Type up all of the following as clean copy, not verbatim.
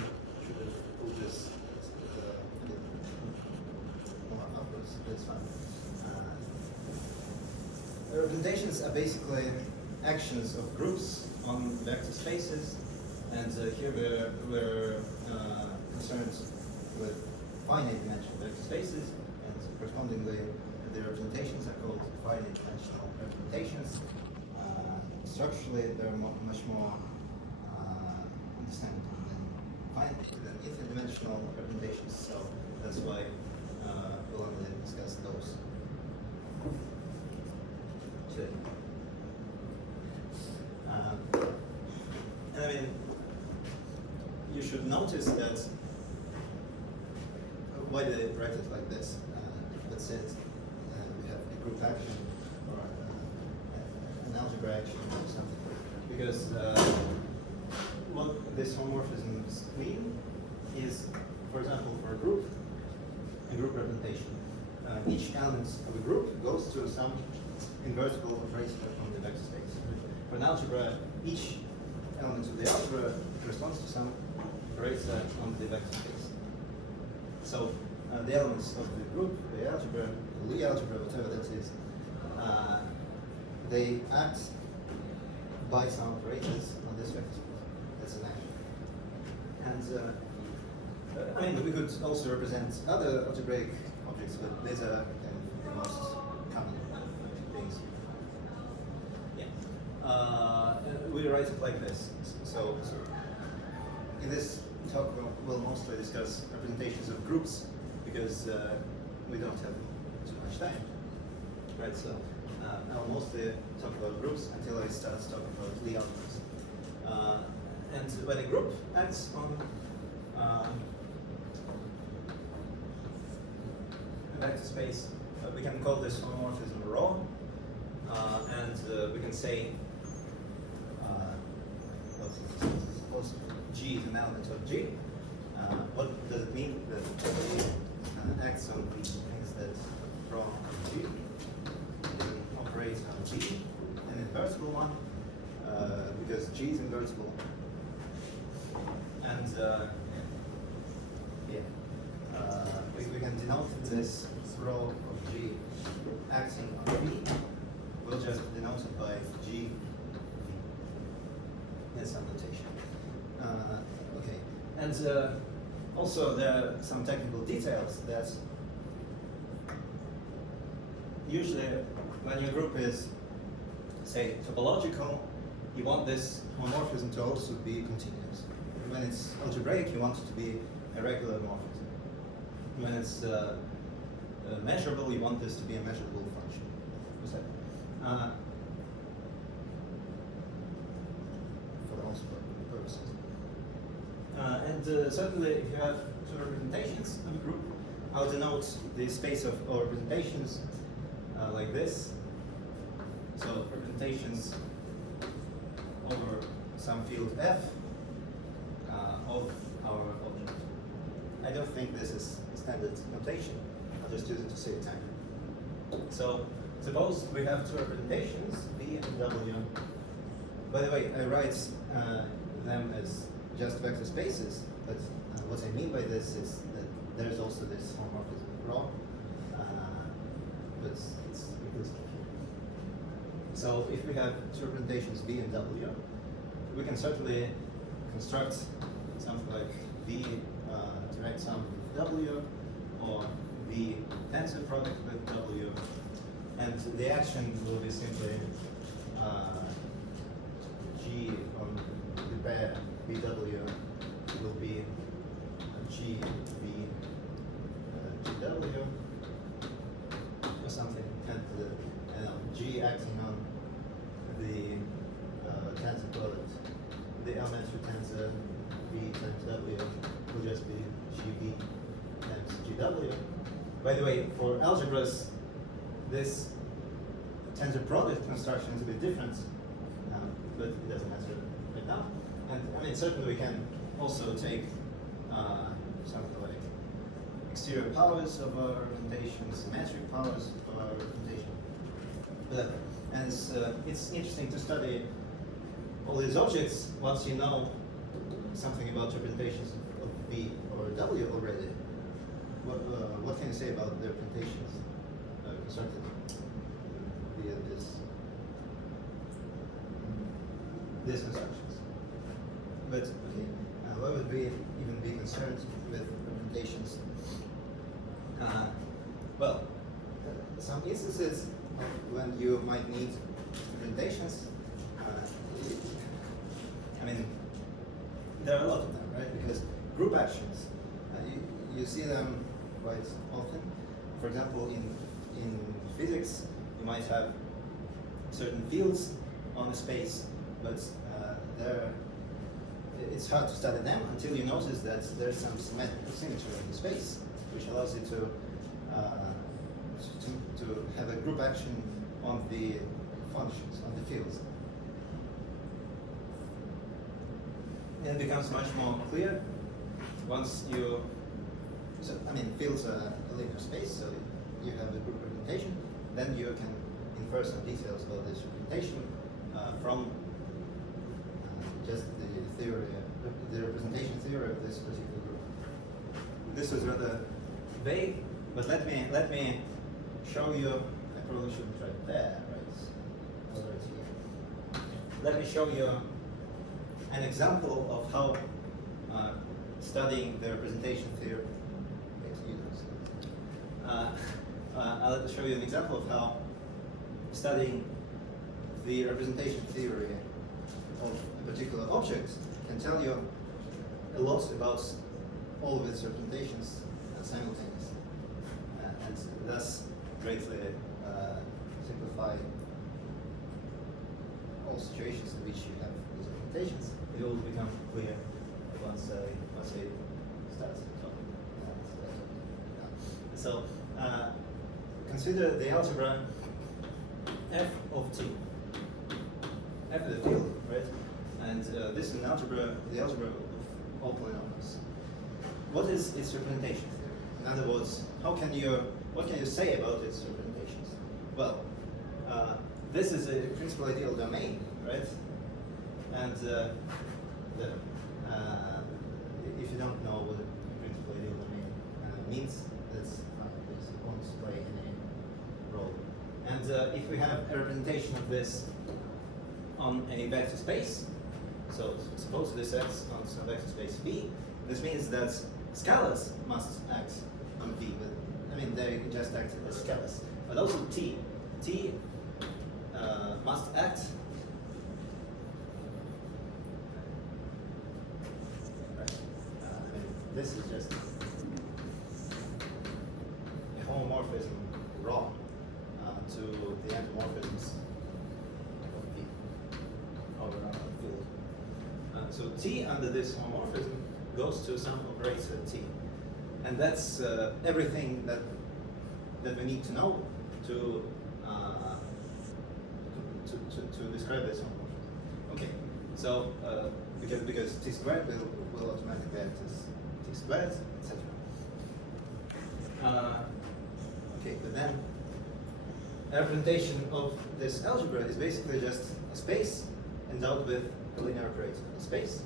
have pulled this more upwards. That's fine. Representations are basically actions of groups on vector spaces, and here we're concerned with finite dimensional vector spaces, and correspondingly the representations are called finite dimensional representations. Structurally, they're much more understandable than infinite dimensional representations, so that's why we'll only discuss those today. And I mean, you should notice that why they write it like this. Let's say we have a group action or an algebra action or something. Because what this homomorphisms mean is, for example, for a group representation, each element of a group goes to some invertible operator on the vector space. For an algebra, each element of the algebra corresponds to some operator on the vector space. So the elements of the group, the algebra, the Lie algebra, whatever that is, they act by some operators on this vector space. That's an action. And I mean, we could also represent other algebraic objects, but these are the most common things. Yeah. We write it like this. So in this talk, we'll mostly discuss representations of groups because we don't have too much time. Right, so I'll mostly talk about groups until I start talking about Lie algebras. And when a group acts on a vector space, we can call this homomorphism rho, and we can say suppose G is an element of G. What does it mean that acts on the things that from G operates on G, an invertible one, because G is invertible. And we can denote this rho of G acting on V. We'll just denote it by G in some notation. Okay, and also there are some technical details that usually when your group is, say, topological, you want this homomorphism to also be continuous. When it's algebraic, you want it to be a regular morphism. When it's measurable, you want this to be a measurable function. For all purposes. And certainly, if you have two representations of a group, I'll denote the space of all representations like this. So representations over some field F of our object. I don't think this is standard notation. I'll just use it to save time. So suppose we have two representations, V and W. By the way, I write them as just vector spaces, but what I mean by this is that there's also this homomorphism rho, but it's implicit here. So if we have two representations V and W, we can certainly construct something like V direct sum with W, or V tensor product with W, and the action will be simply G on the pair VW will be G V GW or something, and G acting on the tensor product, the elementary tensor V times W will just be GV times GW. By the way, for algebras, this tensor product construction is a bit different, but it doesn't matter right now. And I mean, certainly we can also take something like exterior powers of our representation, symmetric powers of our representation. And it's interesting to study all these objects once you know something about representations of V or W already. What can you say about the representations constructed via these constructions? But okay, why would we even be concerned with representations? Well, some instances of when you might need representations. I mean, there are a lot of them, right? Because group actions, you see them quite often. For example, in physics, you might have certain fields on a space, but it's hard to study them until you notice that there's some symmetry in the space, which allows you to have a group action on the functions, on the fields. And it becomes much more clear once you, fields are a linear space, so you have a group representation, then you can infer some details about this representation from just the theory, the representation theory of this particular group. This was rather vague, but let me show you. I probably shouldn't write there, right? Let me show you an example of how studying the representation theory. I'll show you an example of how studying the representation theory of a particular object can tell you a lot about all of its representations simultaneously, and thus greatly simplify all situations in which you have these representations. It will become clear once I start talking. So consider the algebra f of t. F is the field, right? And this is an algebra, the algebra of all polynomials. What is its representation theory? In other words, what can you say about its representations? Well, this is a principal ideal domain, right? And if you don't know what a principal ideal domain means, that's fine. It won't play any role. And if we have a representation of this on a vector space, so suppose this acts on some vector space V, this means that scalars must act on V, but they just act as scalars. But also T must act this is just a homomorphism raw to the anthomorphisms of V over a field. So T under this homomorphism goes to some operator T. And that's everything that we need to know to describe this homomorphism. Okay, so because T squared will automatically act as T squared, etc. Okay, but then a representation of this algebra is basically just a space endowed with a linear operator, a space.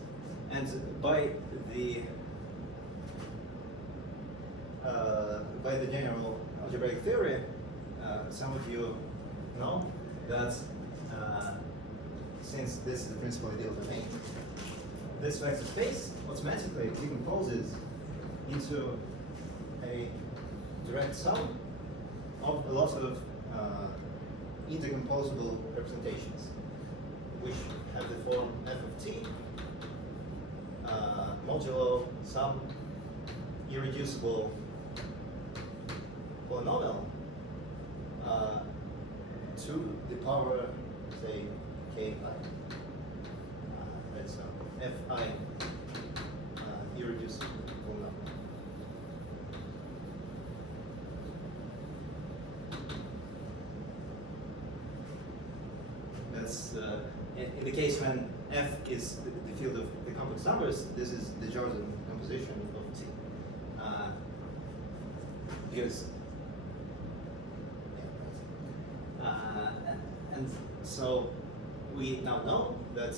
And by the general algebraic theory, some of you know that since this is the principal ideal domain, this vector space automatically decomposes into a direct sum of a lot of indecomposable representations, which have the form f of t modulo some irreducible polynomial to the power, say, ki. Right, so fi irreducible polynomial. That's in the case when f is the field of the complex numbers, this is the Jordan composition of T. Because and so we now know that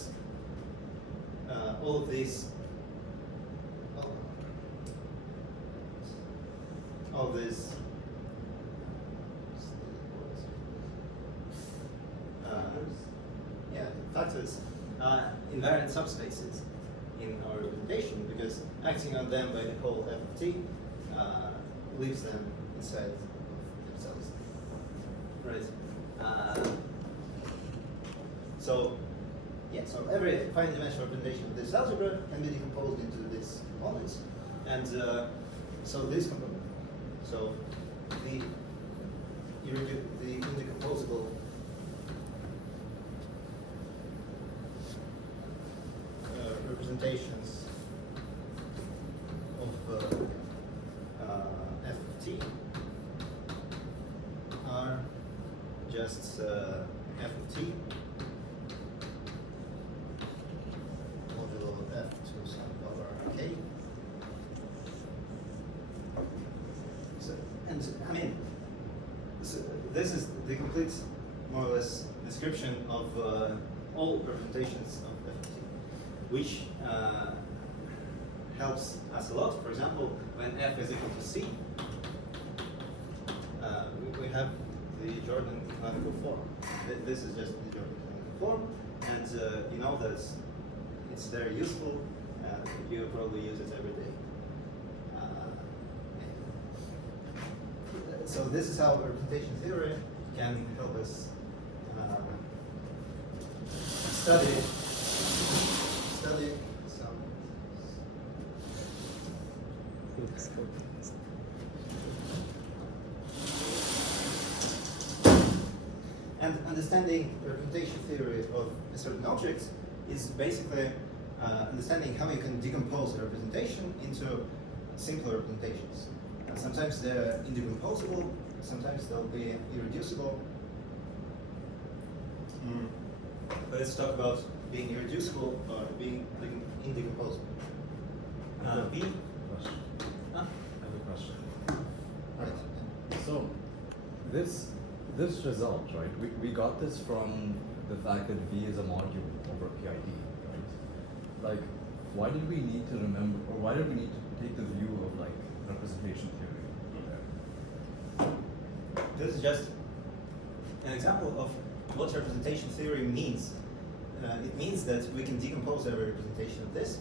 all of these call this factors invariant subspaces in our representation, because acting on them by the whole f of t leaves them inside of themselves. Right. So every finite dimensional representation of this algebra can be decomposed into these components, and so this component, so the indecomposable representations of f of t are just f of t modulo f to some power k. So, and I mean, this is the complete, more or less, description of all representations of f of t, which helps us a lot. For example, when f is equal to c, we have the Jordan canonical form. This is just the Jordan canonical form, and you know that it's very useful, and you probably use it every day. So this is how representation theory can help us study some. And understanding representation theory of a certain object is basically understanding how you can decompose a representation into simpler representations. Sometimes they're indecomposable, sometimes they'll be irreducible. But let's talk about being irreducible or being indecomposable. B. Question. Huh? I have a question. Right. So, this result, right? We got this from the fact that V is a module over PID, right? Like, why did we need to remember, or why did we need to take the view of like representation theory there? This is just an example of what representation theory means. It means that we can decompose every representation of this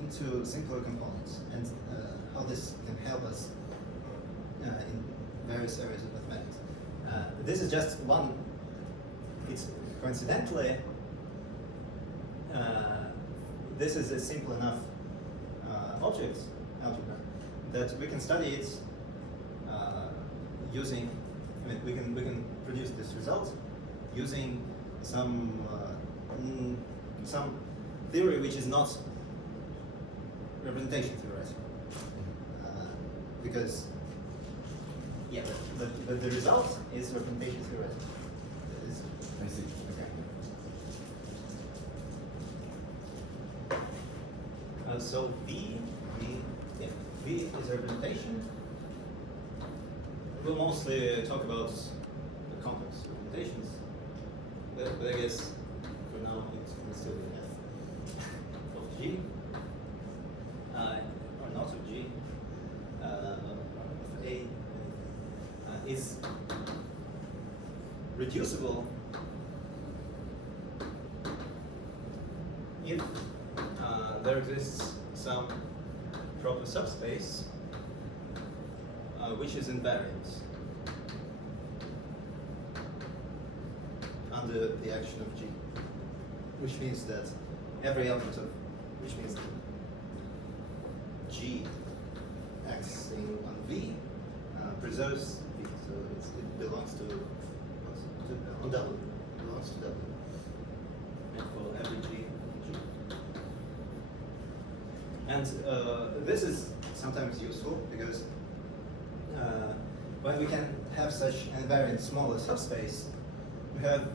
into simpler components, and how this can help us in various areas of mathematics. This is just one. It's coincidentally, this is a simple enough object algebra that we can study it using. I mean, we can produce this result using some theory which is not representation theoretical, because but the result is representation theoretical. I see. Okay. So V is representation. We'll mostly talk about the complex representations, but I guess for now it will still be f of g, or not of g, of a, is reducible if there exists some proper subspace which is invariant under the action of G, which means that every element of, which means that G acting on V preserves V, so it belongs to W, it belongs to W, and for every G. And this is sometimes useful because when we can have such an invariant smaller subspace, we have,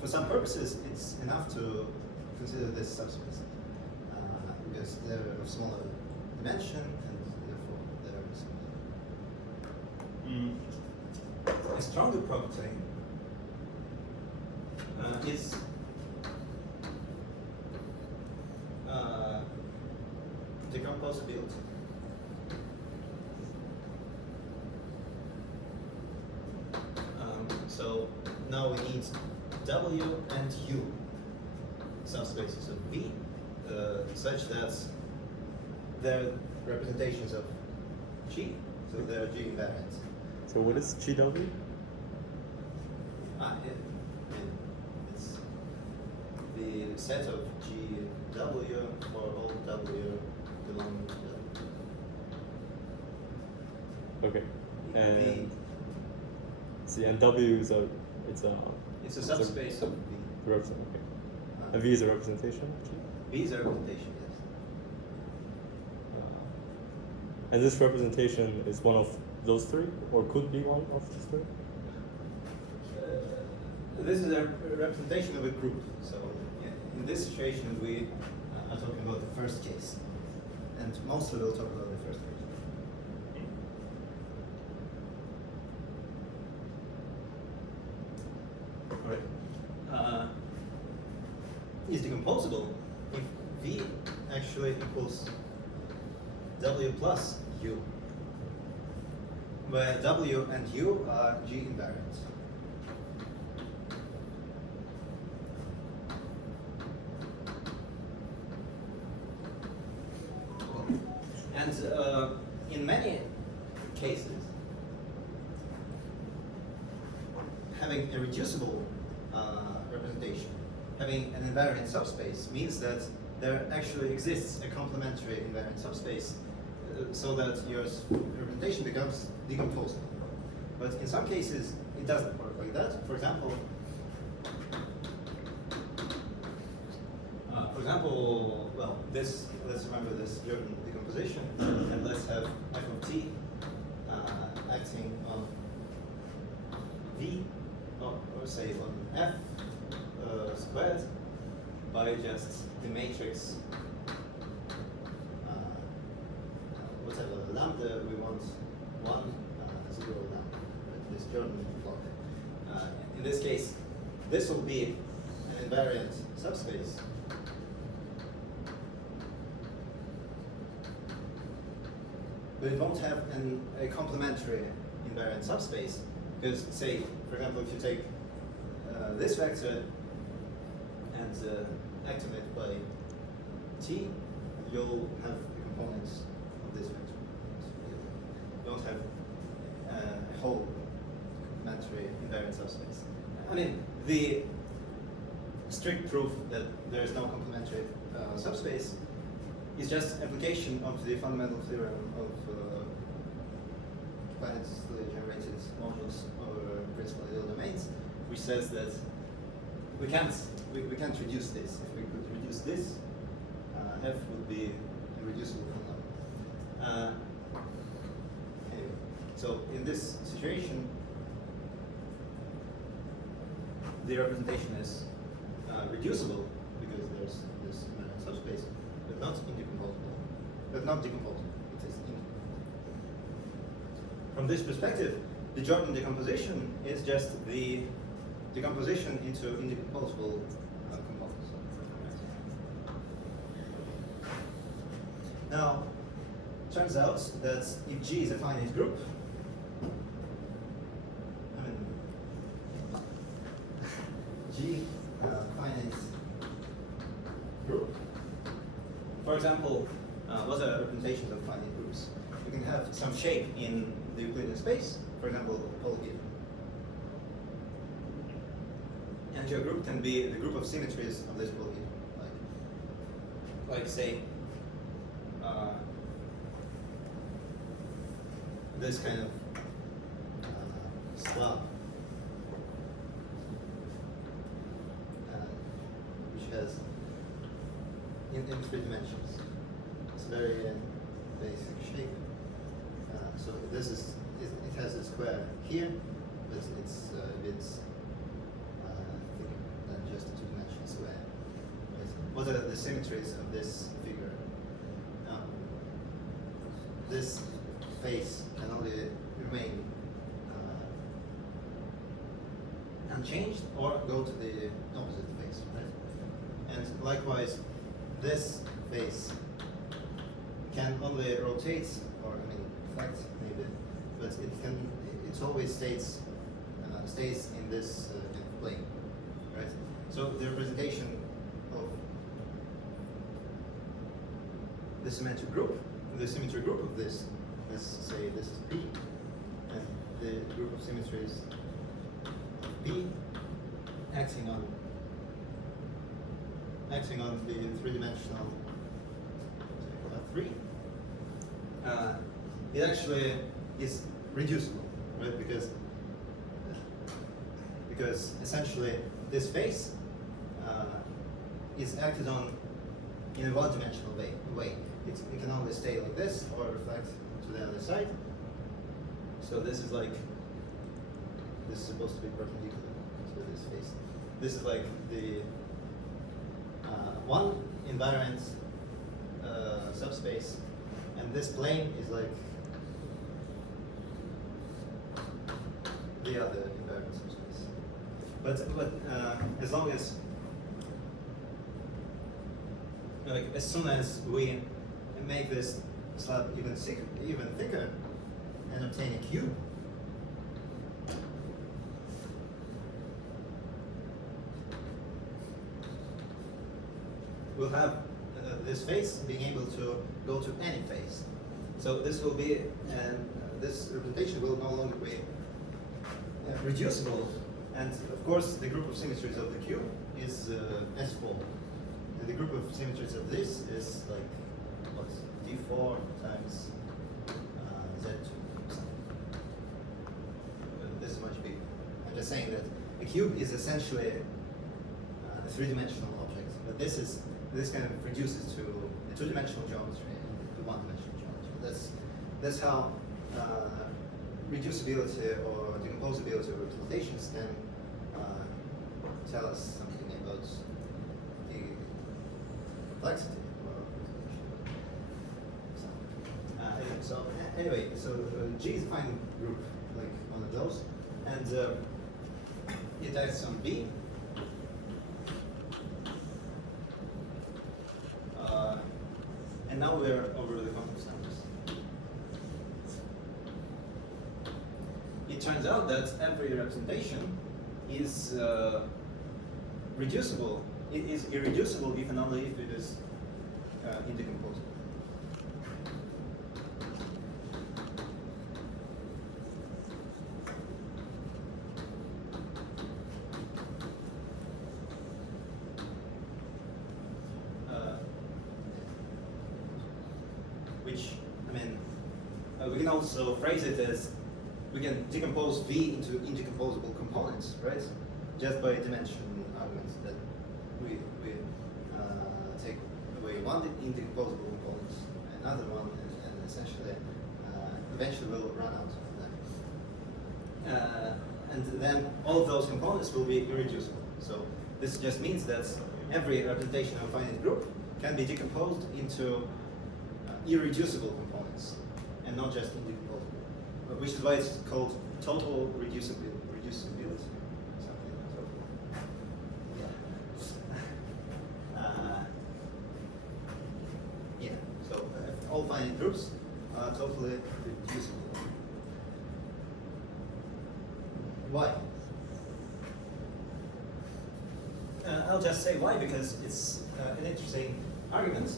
for some purposes, it's enough to consider this subspace because they're of smaller dimension and therefore they're smaller. A stronger property is decomposability. now we need W and U subspaces of V such that they're representations of G, so they're G invariant. So what is GW? It's the set of GW for all W belonging to W. Okay. And see, and W is it's a subspace of V. Okay. And V is a representation of G? V is a representation, yes. And this representation is one of those three, or could be one of these three? This is a representation of a group. So yeah, in this situation, we are talking about the first case, and mostly we'll talk about the first case. All right. Is decomposable if V actually equals W plus U, where W and U are G invariant. And in many cases, having a reducible representation, having an invariant subspace, means that there actually exists a complementary invariant subspace so that your representation becomes decomposable. But in some cases, it doesn't work like that. For example, well, let's remember this Jordan decomposition, and let's have f of t acting on V, or say on f squared by just the matrix whatever lambda we want 1, 0 lambda, this Jordan block. In this case, this will be an invariant subspace. But it won't have a complementary invariant subspace, because, say, for example, if you take this vector and activate by t, you'll have the components of this vector. You don't have a whole complementary invariant subspace. I mean, the strict proof that there is no complementary subspace is just application of the fundamental theorem of finitely generated modules over principal ideal domains, which says that we can't reduce this. If we could reduce this, f would be a reducible phenomenon. Anyway, so in this situation, the representation is reducible because there's this subspace, but not indecomposable. But not decomposable. It is indecomposable. From this perspective, the Jordan decomposition is just the decomposition into indecomposable components. Now, turns out that if G is a finite group, I mean, G finite group. For example, what are representations of finite groups? You can have some shape in the Euclidean space, for example, a polyhedron. And your group can be the group of symmetries of this polyhedron. Like say, this kind of slab, which has in 3 dimensions. It's very basic shape. So this is it has a square here, but it's a bit thicker than just a 2-dimensional square. What are the symmetries of this figure? This face can only remain unchanged or go to the opposite face, right? And likewise, this face can only rotate, or I mean, flex maybe, but it always stays in this plane, right? So the representation of the symmetry group of this, let's say this is P, and the group of symmetries of P acting on the three-dimensional three. It actually is reducible, right? Because essentially this face is acted on in a one-dimensional way. It can only stay like this or reflect to the other side. So this is supposed to be perpendicular to this face. This is like the one invariant subspace, and this plane is like the other invariant subspace. But as long as as soon as we make this slab even thicker and obtain a cube, we'll have this face being able to go to any face. So this will be, this representation will no longer be reducible, and of course the group of symmetries of the cube is S4, and the group of symmetries of this is like what's D4 times Z2. This is much bigger. I'm just saying that a cube is essentially a three-dimensional object, but this kind of reduces to a two-dimensional geometry and to one-dimensional geometry. That's how reducibility or decomposability of representations can tell us something about the complexity of representation. So anyway, G is a finite group, like one of those, and it acts on B. And now we're over the complex numbers. It turns out that every representation is reducible. It is irreducible if and only if it is indecomposable. Which, I mean, we can also phrase it as we can decompose V into indecomposable components, right? Just by dimension arguments that we take away one indecomposable component, another one, and essentially eventually we'll run out of them. And then all of those components will be irreducible. So this just means that every representation of a finite group can be decomposed into irreducible components and not just indecomposable, which is why it's called total reducibility. Something total. Yeah. So all finite groups are totally reducible. Why? I'll just say why, because it's an interesting argument.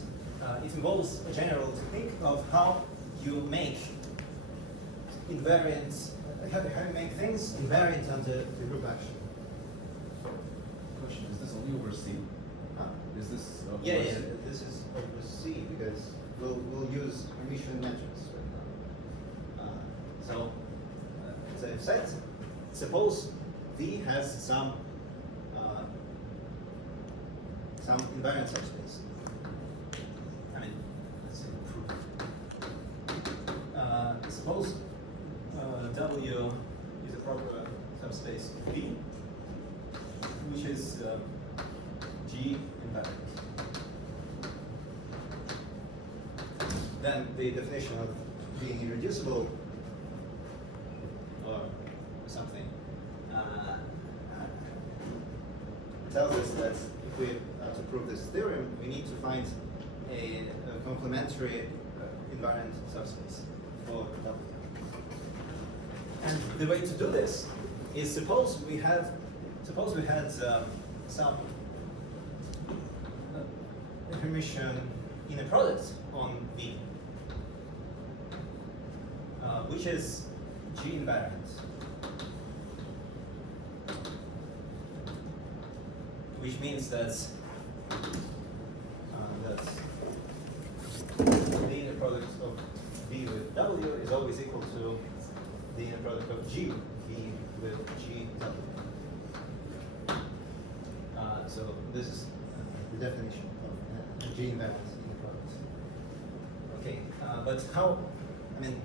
It involves a general technique of how you make invariants, how you make things invariant under the group action. Question: is this only over C? Is this? Yeah, this is over C because we'll use Hermitian metrics right now. So, as I've said, suppose V has some invariant subspace. I mean, let's say proof. Suppose W is a proper subspace of V, which is G invariant. Then the definition of being irreducible or something tells us that if we to prove this theorem, we need to find a complementary invariant subspace for W. And the way to do this is suppose we have suppose we had some information in a product on V, which is G invariant, which means that the inner product of V with W is always equal to the inner product of G with G W. So this is the definition of a G invariant inner product. Okay, but how? I mean,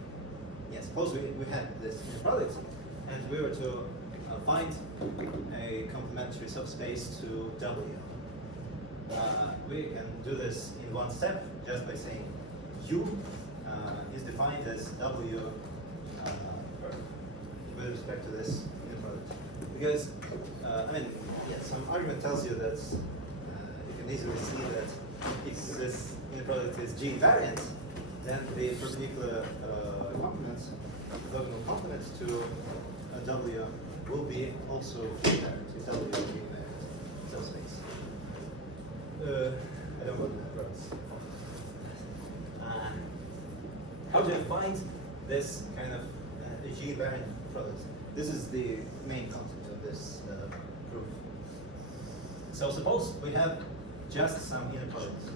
yeah. Suppose we had this inner product, and we were to find a complementary subspace to W. We can do this in one step just by saying U is defined as W with respect to this inner product. Because, I mean, yeah, some argument tells you that you can easily see that if this inner product is G invariant, then the perpendicular complement, orthogonal complement to W will be also invariant, if W will be invariant subspace. I don't know that works. How do you find this kind of G invariant product? This is the main concept of this proof. So suppose we have just some inner products.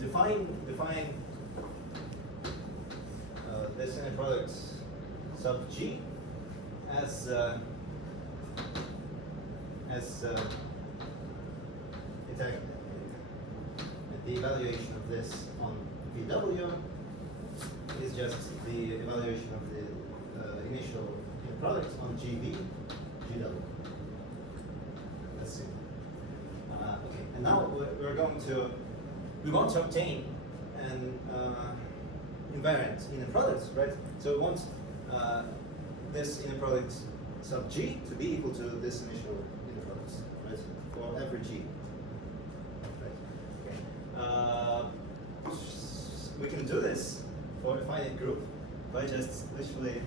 Define this inner product sub G as the evaluation of this on VW is just the evaluation of the initial inner product on GV, GW. That's it. Okay, and now we want to obtain an invariant inner product, right? So we want this inner product sub G to be equal to this initial inner product, right? For every G. Right. Okay. We can do this for a finite group by just literally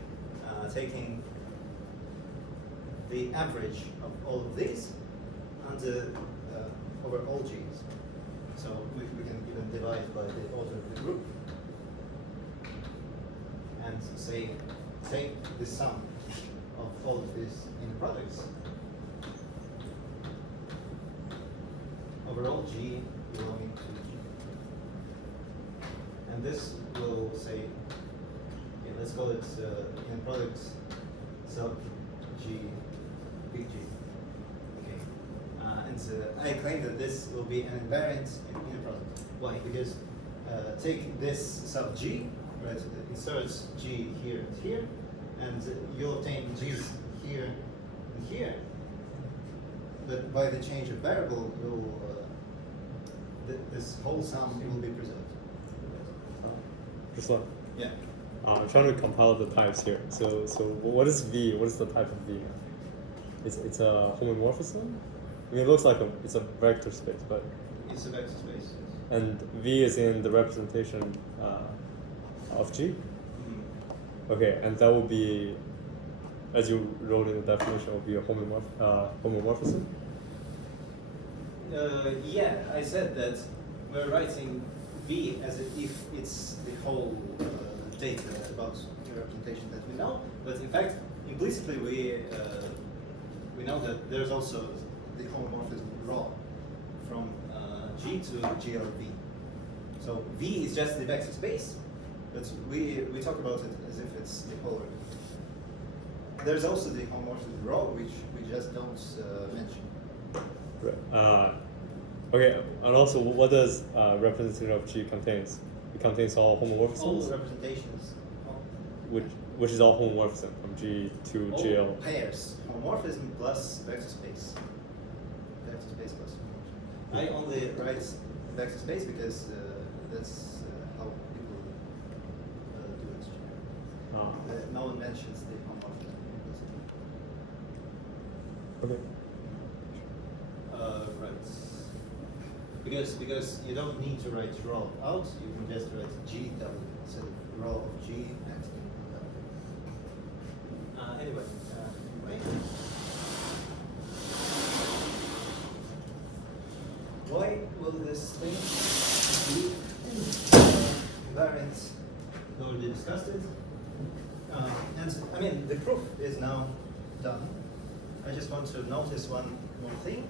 taking the average of all of these over all G's. So we can even divide by the order of the group and say take the sum of all of these inner products over all G belonging to G. And this will say, okay, let's call it inner products sub G, big G. And I claim that this will be an invariant inner product. Why? Because take this sub G, right? Inserts G here and here, and you'll obtain G's here and here. But by the change of variable, this whole sum will be preserved. Just one. Yeah. I'm trying to compile the types here. So what is V? What is the type of V? It's a homomorphism. I mean, it looks like it's a vector space, but it's a vector space. Yes. And V is in the representation of G. Mm. Okay, and that will be, as you wrote in the definition, will be a homomorphism. Yeah, I said that we're writing V as if it's the whole data about the representation that we know, but in fact, implicitly we know that there's also the homomorphism raw from G to GLV. So V is just the vector space, but we talk about it as if it's the polar. There's also the homomorphism raw, which we just don't mention. Right. Okay, and also, what does representation of G contains? It contains all homomorphisms? All representations. Which is all homomorphism from G to all GL. pairs. Homomorphism plus vector space. Vector space plus homomorphism. I only write vector space because that's how people do it. No one mentions the homomorphism. Okay. Right. because you don't need to write row out. You can just write G double instead of row of G and anyway. Why will this thing be invariant? We already discussed it. And I mean, the proof is now done. I just want to notice one more thing,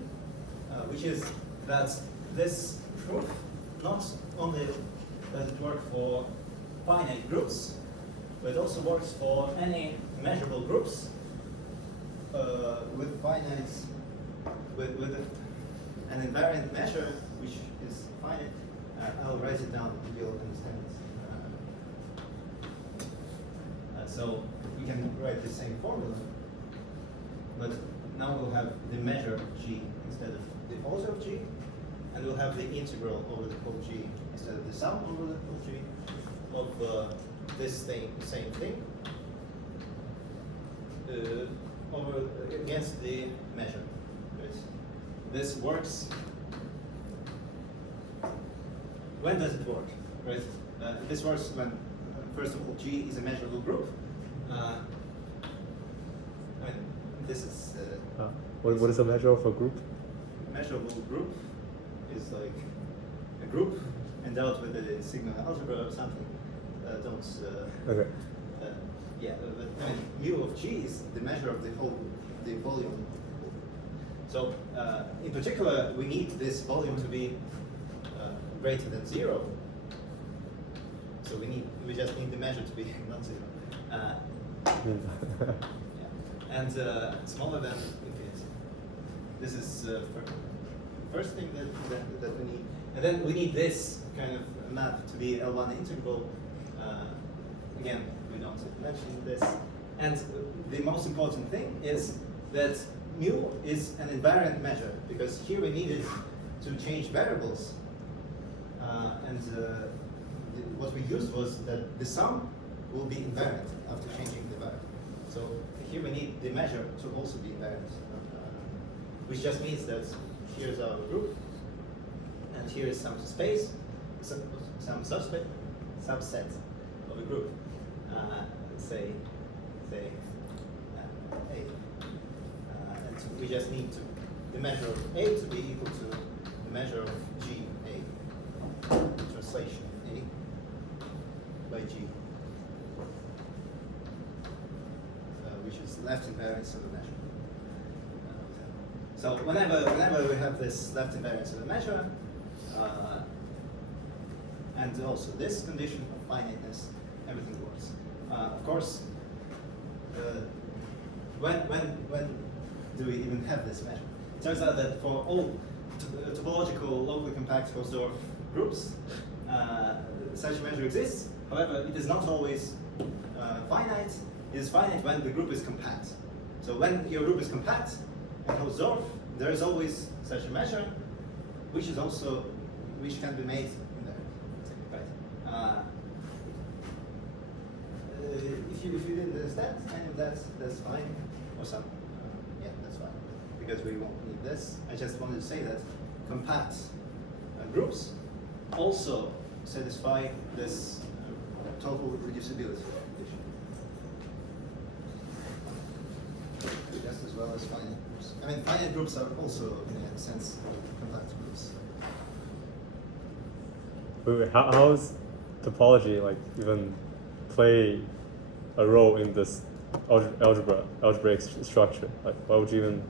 which is that this proof not only does it work for finite groups, but it also works for any measurable groups with finite, with an invariant measure which is finite. I'll write it down and you'll understand it. So we can write the same formula, but now we'll have the measure of G instead of the also of G, and we'll have the integral over the whole G instead of the sum over the whole G of this thing, same thing, over against the measure. Right? This works. When does it work? Right? This works when, first of all, G is a measurable group. I mean, this is. What is a measure of a group? Measurable group is like a group endowed with a signal algebra or something. Okay. Yeah, but I mean, mu of G is the measure of the volume. So in particular, we need this volume to be greater than 0. So we just need the measure to be non-zero. Yeah. And smaller than infinity. This is first thing that we need. And then we need this kind of map to be L1 integral. Again, we don't mention this. And the most important thing is that mu is an invariant measure, because here we needed to change variables. What we used was that the sum will be invariant after changing the variable. So here we need the measure to also be invariant, which just means that here's our group, and here is some space, some subset of a group. Say A. And so we just need the measure of A to be equal to the measure of G A. Translation A by G, which is left invariance of the measure. So whenever we have this left invariance of the measure, and also this condition of finiteness, everything works. Of course, when do we even have this measure? It turns out that for all topological locally compact Hausdorff groups, such a measure exists. However, it is not always finite. It is finite when the group is compact. So when your group is compact in Hausdorff, there is always such a measure, which can be made in there. Right. If you didn't understand any of that, that's fine. Or some, yeah, that's fine. Because we won't need this. I just wanted to say that compact groups also satisfy this total reducibility condition. Just as well as finite groups. I mean, finite groups are also, in a sense, compact groups. Wait, how is topology like even play a role in this algebraic structure? Like, why would you even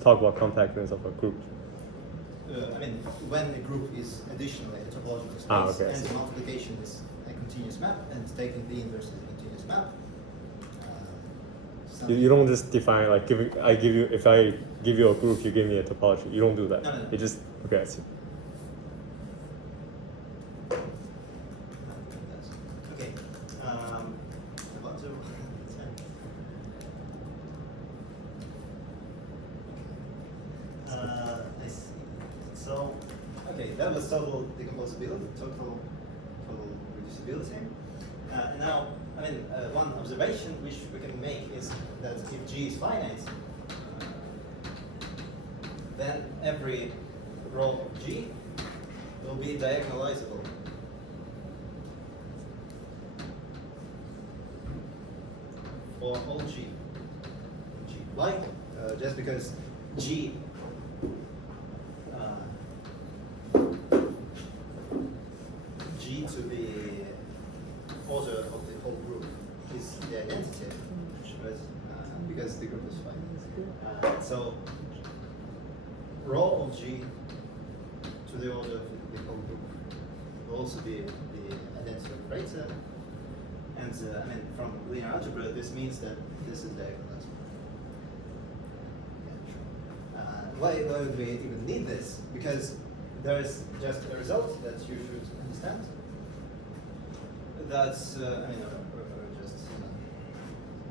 talk about compactness of a group? I mean, when a group is additionally a topological space, okay. and the multiplication is a continuous map, and taking the inverse is a continuous map. You don't just define like if I give you a group, you give me a topology. You don't do that. No. You just okay. I see. Okay. About to. I see. So, okay, that was total decomposability, total reducibility. Now, I mean, one observation which we can make is that if G is finite, then every row of G will be diagonalizable. For all G. Why? Just because G G to the order of the whole group is the identity, right? Because the group is finite. So rho of G to the order of the whole group will also be the identity operator. And I mean, from linear algebra, this means that this is diagonalizable. Yeah, sure. Why would we even need this? Because there is just a result that you should understand. That's, I mean, or just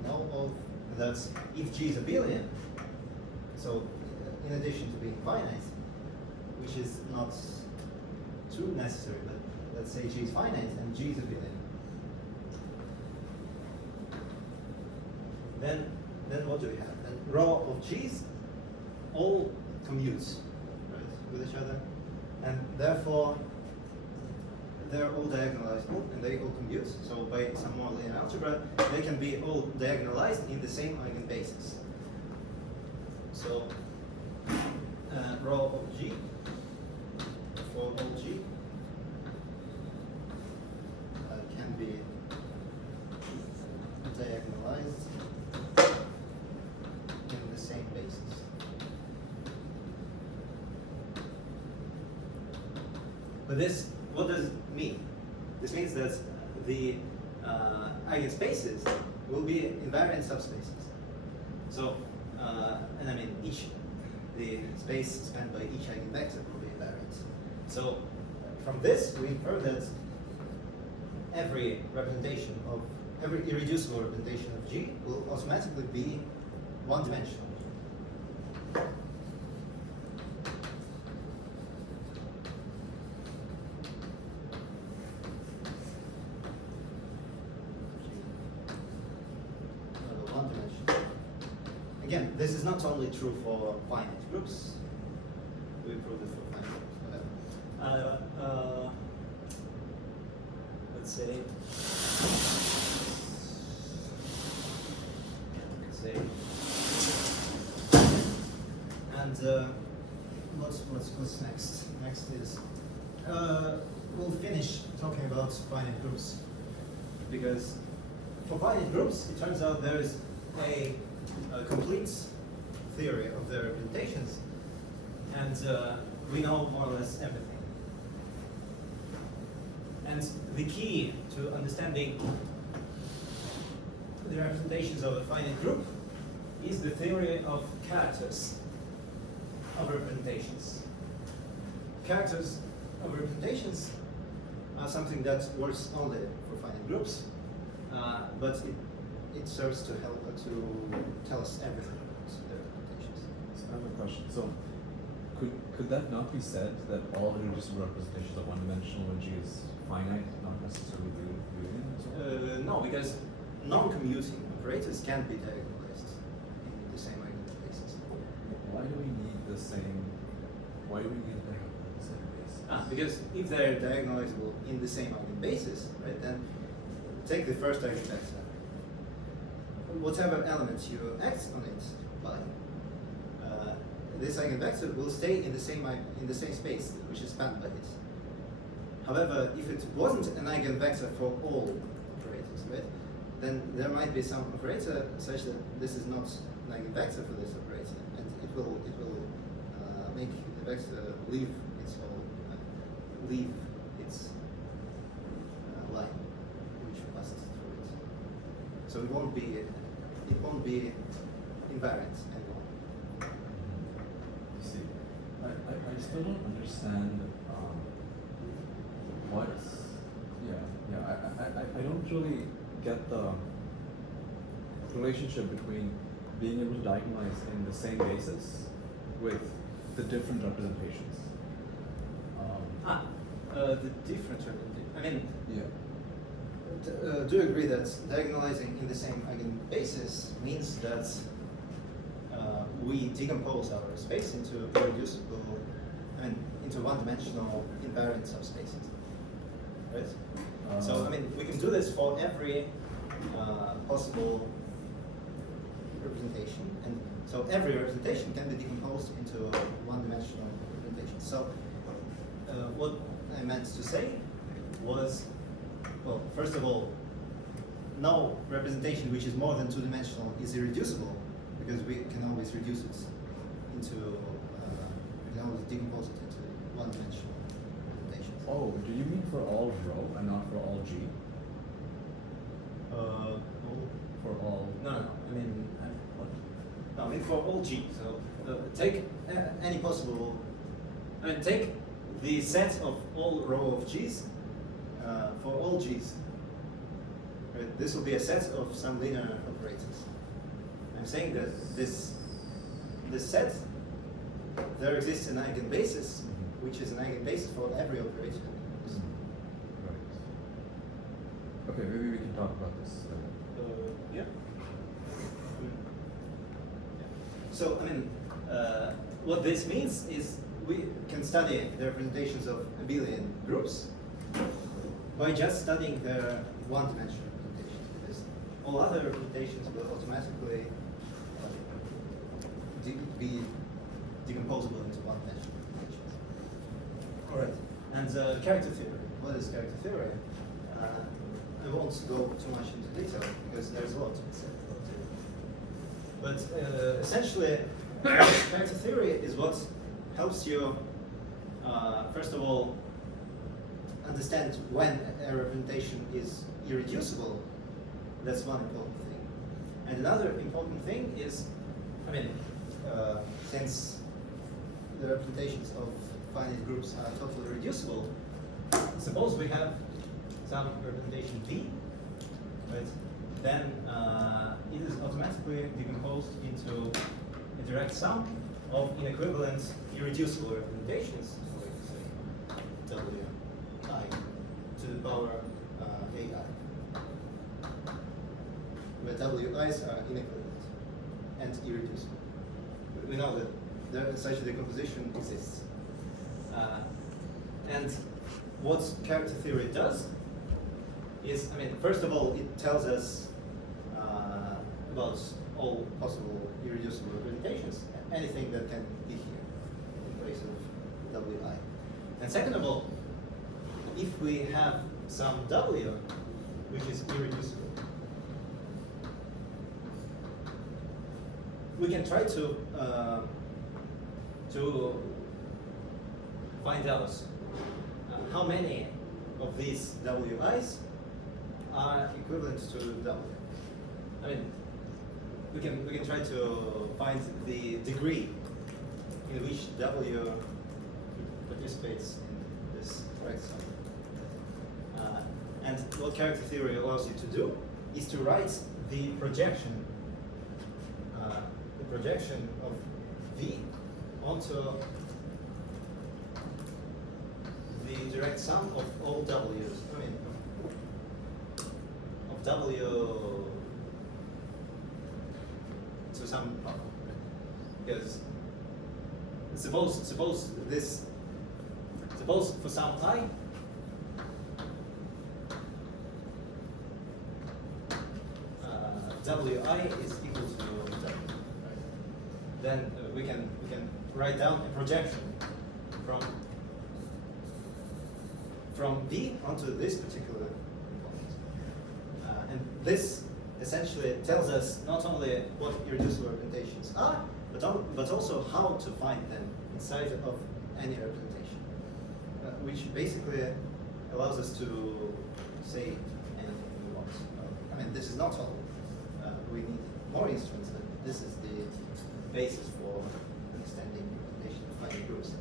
know of that if G is abelian, so in addition to being finite, which is not too necessary, but let's say G is finite and G is abelian. Then what do we have? Then rho of G's all commutes, right, with each other, and therefore they're all diagonalizable and they all commute. So by some more linear algebra, they can be all diagonalized in the same eigenbasis. So rho of G for all G can be diagonalized in the same basis. But this, what does it mean? This means that the eigenspaces will be invariant subspaces. So, and I mean the space spanned by each eigenvector will be invariant. So, from this we infer that every irreducible representation of G will automatically be one-dimensional. One-dimensional. Again, this is not only true for finite groups. We proved it for finite groups. Let's say. And what's next? Next is we'll finish talking about finite groups, because for finite groups it turns out there is a complete theory of their representations, and we know more or less everything. And the key to understanding the representations of a finite group is the theory of characters of representations. Characters of representations are something that works only for finite groups, but it serves to help to tell us everything about their representations. So I have a question. So could that not be said that all irreducible representations are one-dimensional when G is finite, not necessarily Boolean as well? No, because non-commuting operators can be diagonalized in the same eigenbasis. Why do we need the same? Why do we need to have the same basis? Because if they're diagonalizable in the same eigenbasis, right, then take the first eigenvector. Whatever element you act on it by, this eigenvector will stay in the same space, which is spanned by it. However, if it wasn't an eigenvector for all operators, right, then there might be some operator such that this is not an eigenvector for this operator, and it will make the vector leave its line which passes through it. So it won't be invariant anymore. You see, I still don't understand I don't really get the relationship between being able to diagonalize in the same basis with the different representations. The different representation. I mean, yeah. Do you agree that diagonalizing in the same eigenbasis means that we decompose our space into irreducible, into one-dimensional invariant subspaces, right? So I mean, we can do this for every possible representation, and so every representation can be decomposed into a one-dimensional representation. So what I meant to say was, well, first of all, no representation which is more than two-dimensional is irreducible, because we can always reduce it into, we can always decompose it into one-dimensional representations. Oh, do you mean for all rho and not for all G? For all. No. I mean, what? No, I mean for all G. So take any possible. I mean, take the set of all row of G's for all G's. Right? This will be a set of some linear operators. I'm saying that this set, there exists an eigenbasis, which is an eigenbasis for every operator. Right. Okay, maybe we can talk about this. Yeah. So, I mean, what this means is we can study the representations of abelian groups by just studying their one-dimensional representations, because all other representations will automatically be decomposable into one-dimensional representations. All right. And character theory. What is character theory? I won't go too much into detail because there's a lot to be said about it. But essentially, character theory is what helps you, first of all, understand when a representation is irreducible. That's one important thing. And another important thing is, I mean, since the representations of finite groups are totally reducible, suppose we have some representation V, right? Then it is automatically decomposed into a direct sum of inequivalent irreducible representations, like say Wi to the power AI, where Wi's are inequivalent and irreducible. We know that such a decomposition exists. And what character theory does is, I mean, first of all, it tells us about all possible irreducible representations, anything that can be here in place of Wi. And second of all, if we have some W which is irreducible, we can try to find out how many of these Wi's are equivalent to W. I mean, we can try to find the degree in which W participates in this correct sum. And what character theory allows you to do is to write the projection of V onto the direct sum of all W's. I mean, of W to some power. Because suppose for some I Wi is equal to W, right? Then we can write down a projection from V onto this particular component. And this essentially tells us not only what irreducible representations are, but also how to find them inside of any representation, which basically allows us to say anything we want. I mean, this is not all. We need more instruments, but this is the basis for understanding representation of finite groups.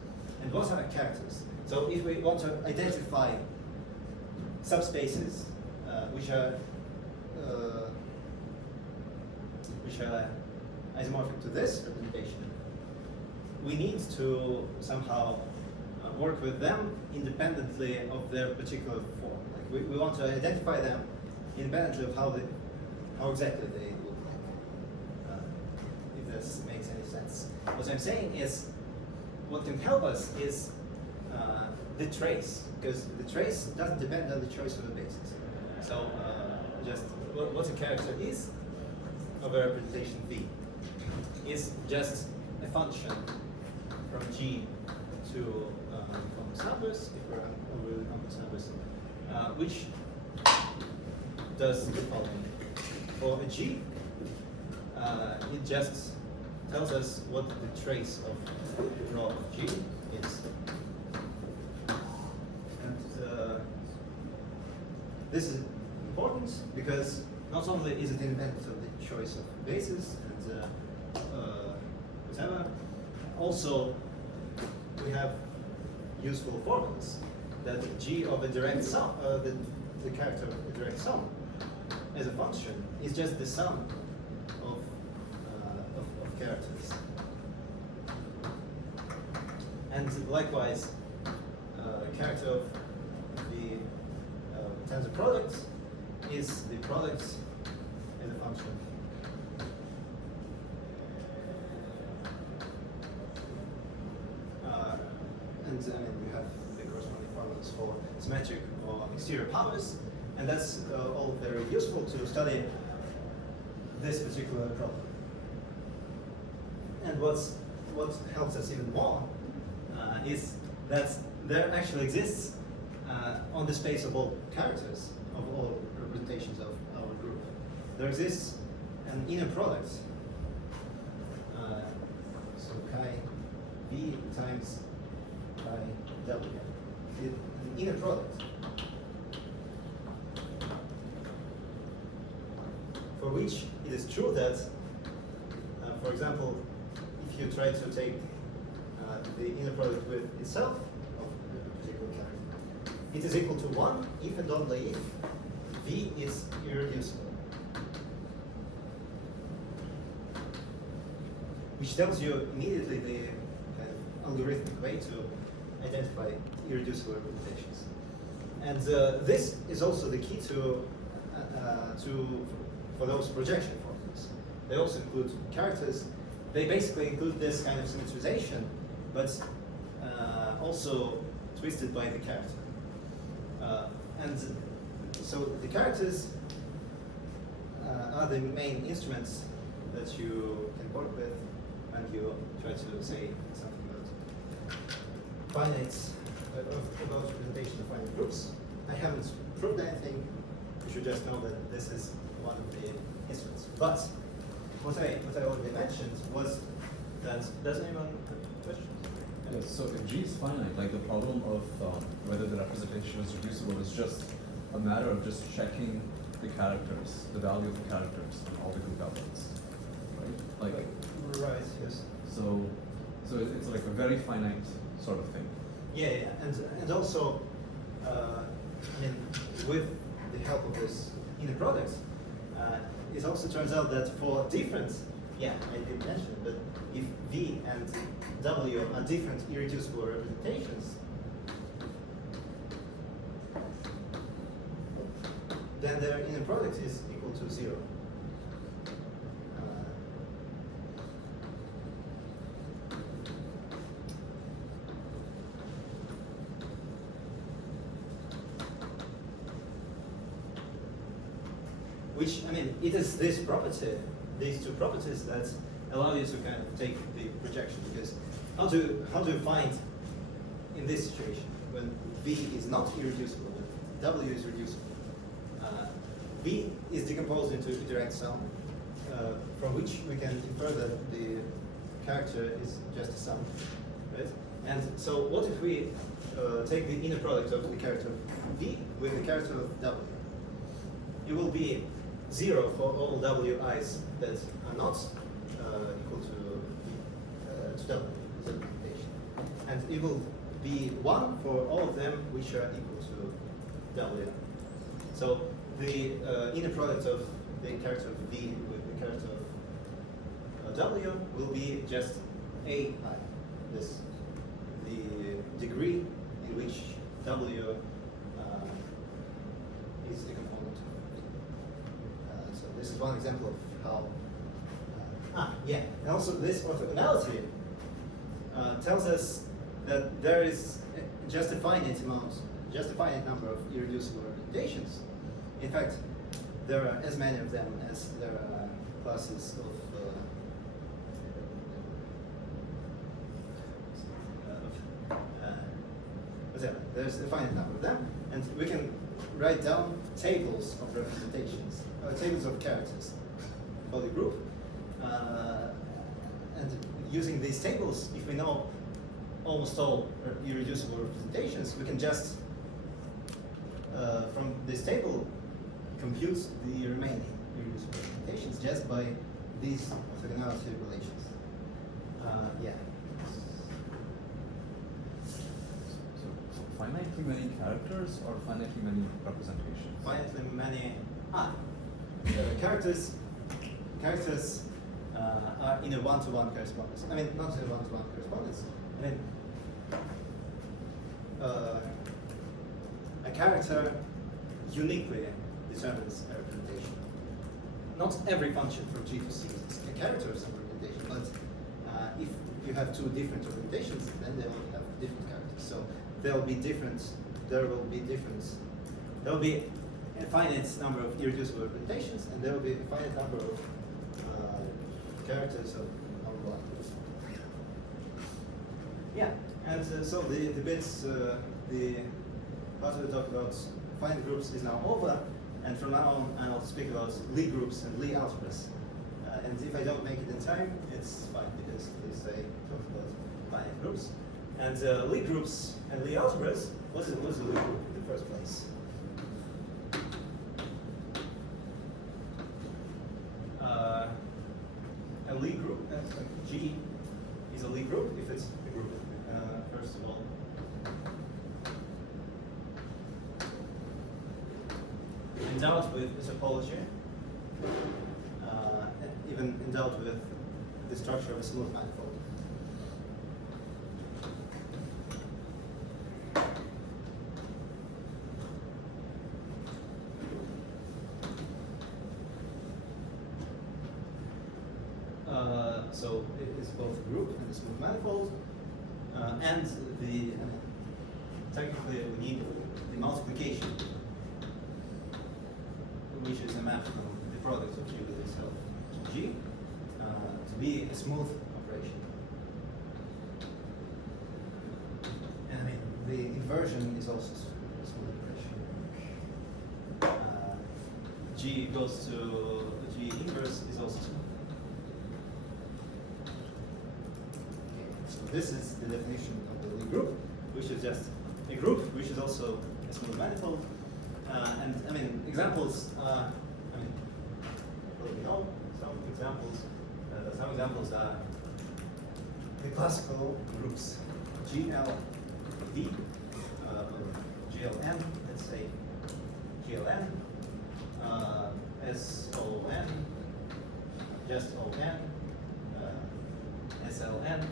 And what are characters? So if we want to identify subspaces which are isomorphic to this representation, we need to somehow work with them independently of their particular form. Like we want to identify them independently of how exactly they look like. If this makes any sense. What I'm saying is, what can help us is the trace, because the trace doesn't depend on the choice of the basis. So just what a character is of a representation V is just a function from G to complex numbers, if we're on really complex numbers, which does the following. For a G, it just tells us what the trace of the row of G is. And this is important because not only is it independent of the choice of basis and whatever, also we have useful formulas that G of a direct sum, the character of a direct sum as a function is just the sum of characters. And likewise, character of the tensor product is the product as a function. And we have the corresponding formulas for symmetric or exterior powers, and that's all very useful to study this particular problem. And what helps us even more is that there actually exists on the space of all characters, of all representations of our group, there exists an inner product. So chi V times chi W. The inner product. For which it is true that, for example, if you try to take the inner product with itself of a particular character, it is equal to 1 if and only if V is irreducible. Which tells you immediately the kind of algorithmic way to identify irreducible representations. And this is also the key for those projection formulas. They also include characters. They basically include this kind of symmetrization, but also twisted by the character. And so the characters are the main instruments that you can work with when you try to say something about finite, about representation of finite groups. I haven't proved anything. You should just know that this is one of the instruments. But what I already mentioned was that, does anyone have questions? Yes, so if G is finite, like the problem of whether the representation is reducible is just a matter of just checking the characters, the value of the characters on all the group elements, right? Like, right, yes. So it's like a very finite sort of thing. Yeah, and also, I mean, with the help of this inner product, it also turns out that for different, yeah, I didn't mention it, but if V and W are different irreducible representations, then their inner product is equal to 0. Which, I mean, it is this property, these two properties that allow you to kind of take the projection, because how do you find in this situation when V is not irreducible, but W is reducible? V is decomposed into a direct sum, from which we can infer that the character is just a sum, right? And so what if we take the inner product of the character of V with the character of W? It will be 0 for all WI's that are not equal to W, as a representation. And it will be 1 for all of them which are equal to W. So the inner product of the character of V with the character of W will be just AI, this, the degree in which W is a component of V. So this is one example of how, yeah, and also this orthogonality tells us that there is just a finite number of irreducible representations. In fact, there are as many of them as there are classes of whatever. There's a finite number of them, and we can write down tables of representations, tables of characters for the group. And using these tables, if we know almost all irreducible representations, we can just, from this table, compute the remaining irreducible representations just by these orthogonality relations. Yeah. So finitely many characters or finitely many representations? Finitely many characters are in a one-to-one correspondence. I mean, not in a one-to-one correspondence. I mean, a character uniquely determines a representation. Not every function from G to C is a character of some representation, but if you have two different representations, then they will have different characters. So there will be a finite number of irreducible representations, and there will be a finite number of characters of number one. Yeah, and so the bits, the part of the talk about finite groups is now over, and from now on I'll speak about Lie groups and Lie algebras. And if I don't make it in time, it's fine, because at least I talked about finite groups. And Lie groups and Lie algebras, what's a Lie group in the first place? A Lie group, G is a Lie group if it's a group, first of all. Endowed with a topology, even endowed with the structure of a smooth manifold. So it is both a group and a smooth manifold, and technically we need the multiplication, which is a map from the product of G with itself to G, to be a smooth operation. And I mean, the inversion is also a smooth operation. G goes to G inverse is also smooth. This is the definition of the Lie group, which is just a group, which is also a smooth manifold. And I mean, examples. I mean, well, we know some examples. Some examples are the classical groups GLV or GLN. Let's say GLN, SON, just ON, SLN.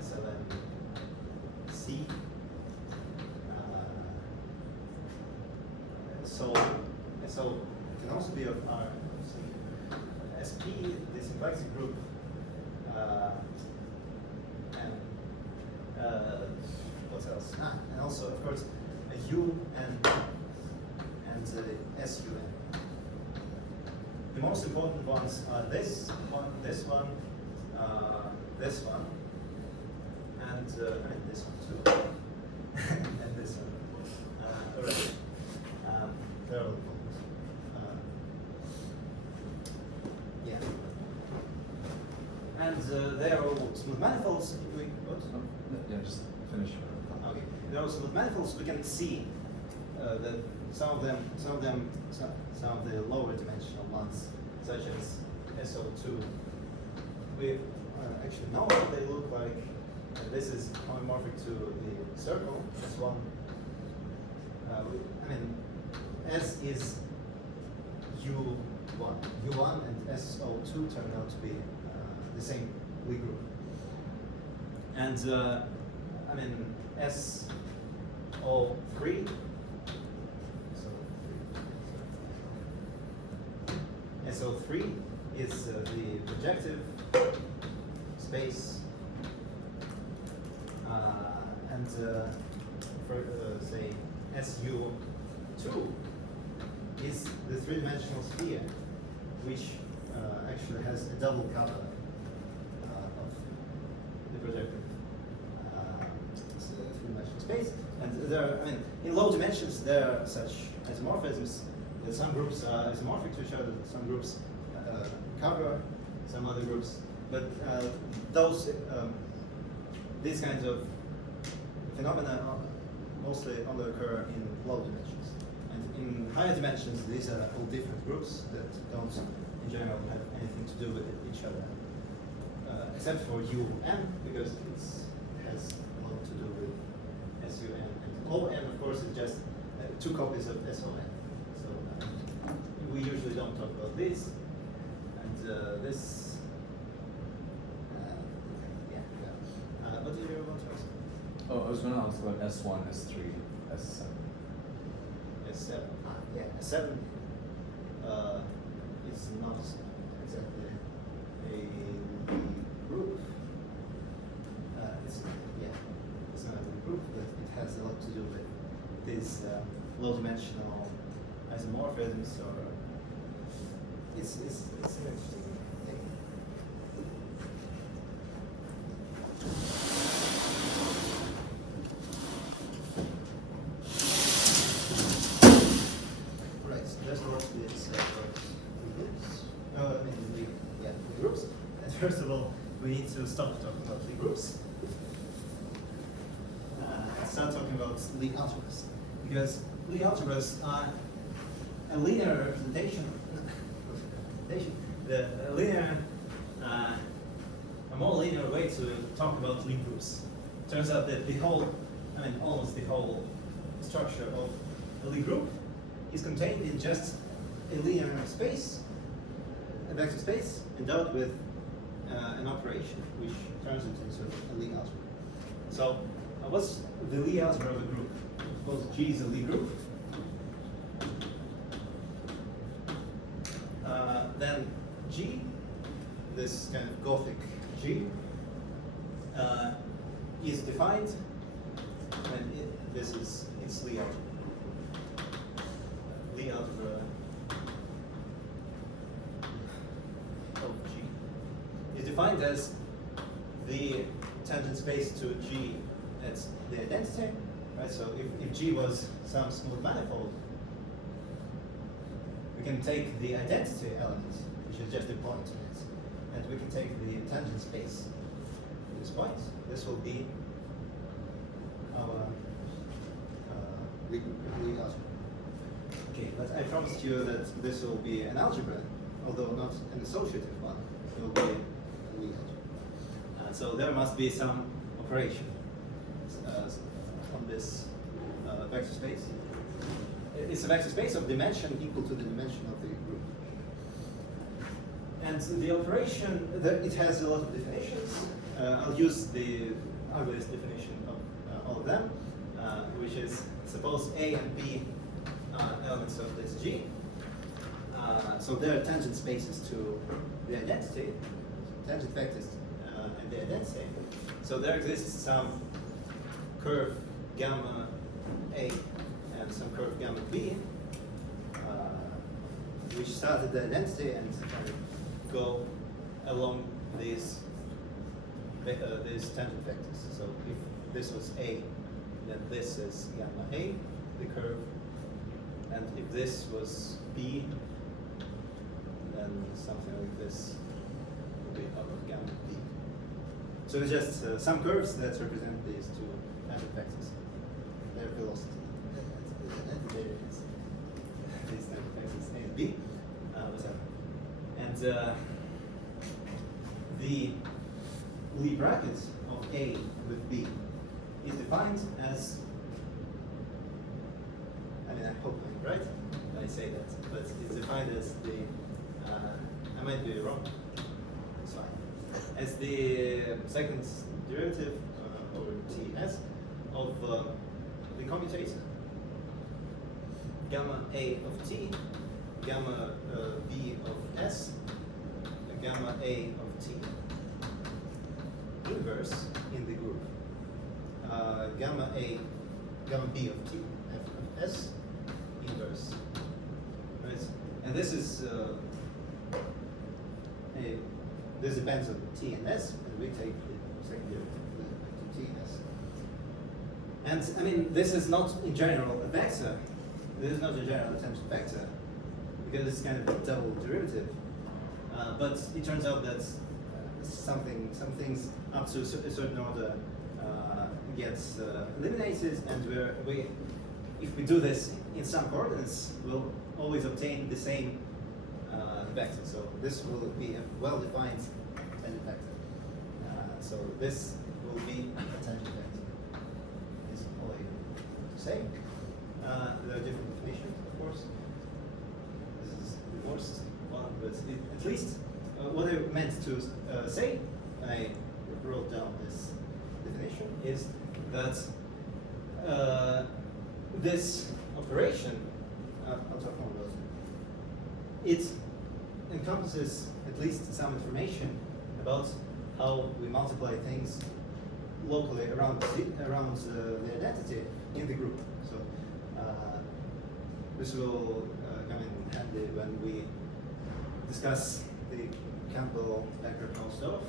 SLN-C. So it can also be of R. SP, the symplectic group, and what else? And also, of course, a U and SUN. The most important ones are this one, and this one, and this one too, and this one. Alright. They're all important. Yeah. And they are all smooth manifolds. Yeah, just finish. Okay. They're all smooth manifolds. We can see that some of the lower dimensional ones, such as SO2, we actually know what they look like. And this is homomorphic to the circle, S1. I mean, S is U1. U1 and SO2 turn out to be the same Lie group. And I mean, SO3. SO3 is the projective space And for say SU2 is the three-dimensional sphere, which actually has a double color of the projected three-dimensional space. And there are, I mean, in low dimensions there are such isomorphisms that some groups are isomorphic to each other, some groups cover some other groups, but these kinds of phenomena mostly only occur in low dimensions. And in higher dimensions, these are all different groups that don't, in general, have anything to do with each other, except for UN, because it has a lot to do with SUN. And ON, of course, is just two copies of SON. So we usually don't talk about this. And this. What did you want to ask? Oh, I was going to ask about S1, S3, S7. S7. Yeah, S7 is not exactly a group. It's not a group, but it has a lot to do with these low-dimensional isomorphisms, or it's an interesting thing. Right, so there's a lot of these groups. The groups. And first of all, we need to stop talking about the groups and start talking about Lie algebras. Because Lie algebras are a linear representation. A more linear way to talk about Lie groups. Turns out that almost the whole structure of a Lie group is contained in just a linear space, a vector space, endowed with an operation which turns it into a Lie algebra. So, what's the Lie algebra of a group? Suppose G is a Lie group. Then G, this kind of Gothic G, is defined, and this is its Lie algebra. Lie algebra of G is defined as the tangent space to G at the identity, right? So if G was some smooth manifold, we can take the identity element, which is just a point in it, and we can take the tangent space to this point. This will be our Lie algebra. Okay, but I promised you that this will be an algebra, although not an associative one. It will be a Lie algebra. So there must be some operation on this vector space. It's a vector space of dimension equal to the dimension of the group. And the operation, it has a lot of definitions. I'll use the ugliest definition of all of them, which is, suppose A and B are elements of this G. So there are tangent spaces to the identity, tangent vectors and the identity. So there exists some curve gamma A and some curve gamma B, which start at the identity and go along these tangent vectors. So if this was A, then this is gamma A, the curve, and if this was B, then something like this would be out of gamma B. So it's just some curves that represent these two tangent vectors, their velocity. These tangent vectors A and B, whatever. And the Lie bracket of A with B is defined as, I hope I'm right when I say that, but it's defined as the, I might be wrong, it's fine, as the second derivative over Ts of the commutator gamma A of T, gamma B of S, gamma A of T inverse in the group. gamma A, gamma B of T, F of S, inverse. Right? And this is this depends on T and S, and we take the second derivative to T and S. And I mean, this is not in general a vector. This is not a general attention vector because it's kind of a double derivative. But it turns out that some things up to a certain order gets eliminated, and if we do this in some coordinates, we'll always obtain the same vector. So this will be a well-defined tangent vector. So this will be a tangent vector. Is all I have to say. There are different definitions, of course. This is the worst one, but at least what I meant to say, I wrote down this definition, is that this operation, I'll talk more about it, it encompasses at least some information about how we multiply things locally around the identity in the group. So this will come in handy when we discuss the Campbell-Becker-Hausdorff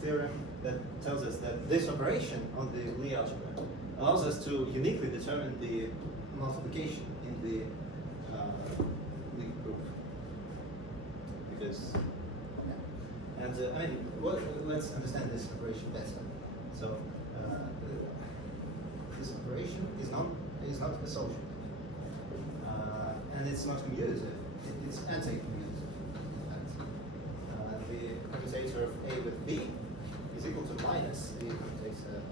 theorem that tells us that this operation on the Lie algebra allows us to uniquely determine the multiplication in the Lie group. Because, yeah. And I mean, let's understand this operation better. So this operation is not associative, and it's not commutative. It's anti-commutative. The commutator of A with B is equal to minus the commutator of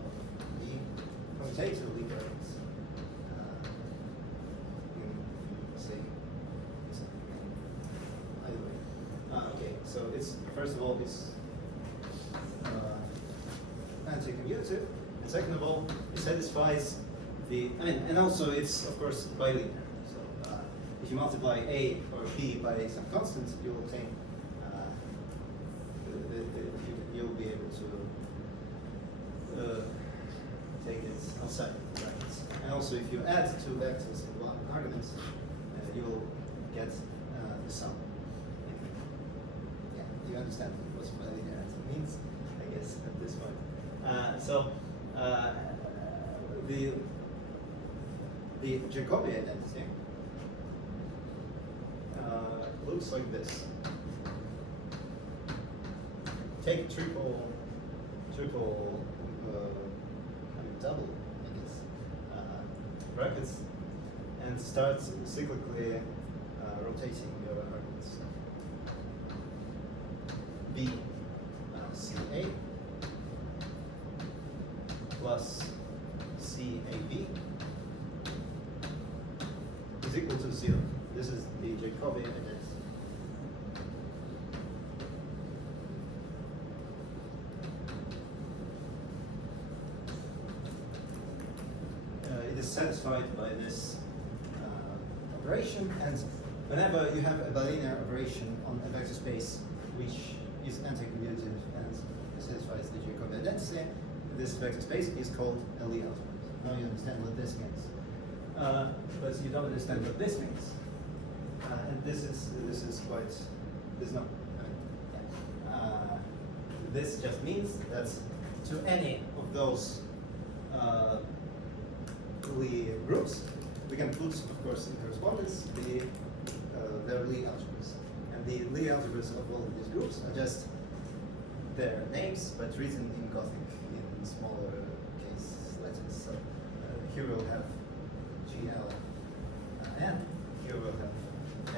B commutatively varies. Say either way. Okay, so it's first of all it's anti-commutative, and second of all it satisfies and also it's of course bilinear. So if you multiply A or B by some constant, you will obtain you'll be able to take it outside the brackets. And also, if you add two vectors in one argument, you will get the sum. Yeah, you understand what bilinearity means, I guess, at this point. So the Jacobi identity looks like this. Take triple, double, I guess, brackets, and start cyclically rotating your arguments. B CA plus CAB is equal to 0. This is the Jacobi identity. It is satisfied by this operation, and whenever you have a bilinear operation on a vector space which is anti-commutative and satisfies the Jacobi identity, this vector space is called a Lie algebra. Now you understand what this means, but you don't understand what this means, and this is quite not. This just means that to any of those Lie groups, we can put, of course, in correspondence their Lie algebras. And the Lie algebras of all of these groups are just their names, but written in Gothic, in smaller case letters. So here we'll have GLN, here we'll have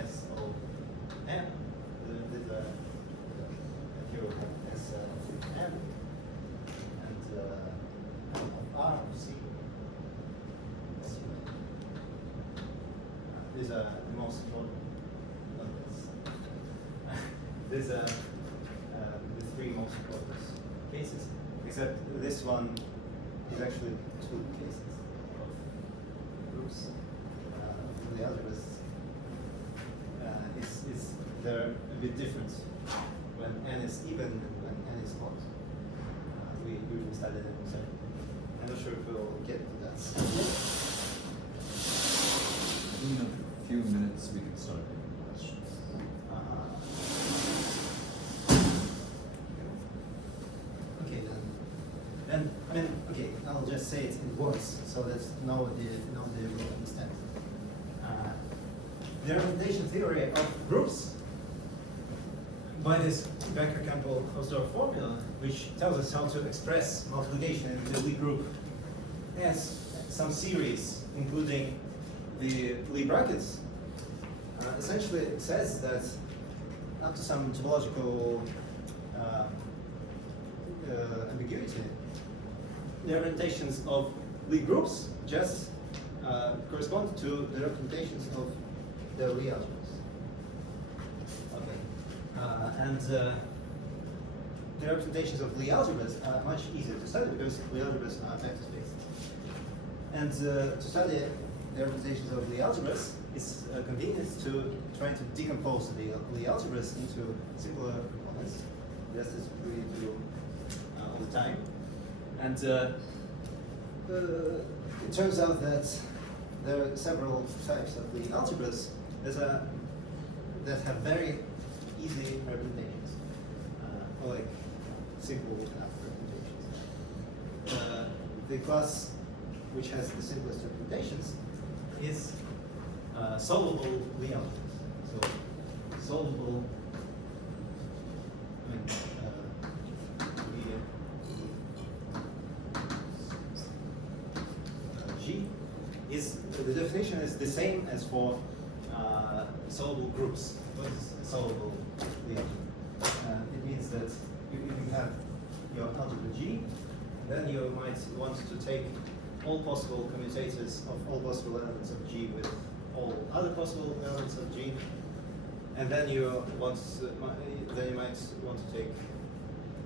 SON, here we'll have SLN, and RC. These are the most important. These are the three most important cases, except this one is actually two cases of groups. The algebras, they're a bit different when n is even and when n is odd. We usually study them separately. I'm not sure if we'll get to that. In a few minutes, we can start taking questions. Okay then. And I mean, okay, I'll just say it in words so that nobody will understand. The representation theory of groups by this Becker-Campbell-Hausdorff formula, which tells us how to express multiplication in the Lie group as some series, including the Lie brackets, essentially says that up to some topological ambiguity, the representations of Lie groups just correspond to the representations of the Lie algebras. Okay, and the representations of Lie algebras are much easier to study because Lie algebras are vector space. And to study the representations of Lie algebras is convenient to try to decompose the Lie algebras into simpler components, just as we do all the time. And it turns out that there are several types of Lie algebras that have very easy representations, or like simple enough representations. The class which has the simplest representations is solvable Lie algebras. So solvable. I mean, G is the definition is the same as for solvable groups. What is solvable Lie algebra? It means that if you have your algebra G, then you might want to take all possible commutators of all possible elements of G with all other possible elements of G, and then you might want to take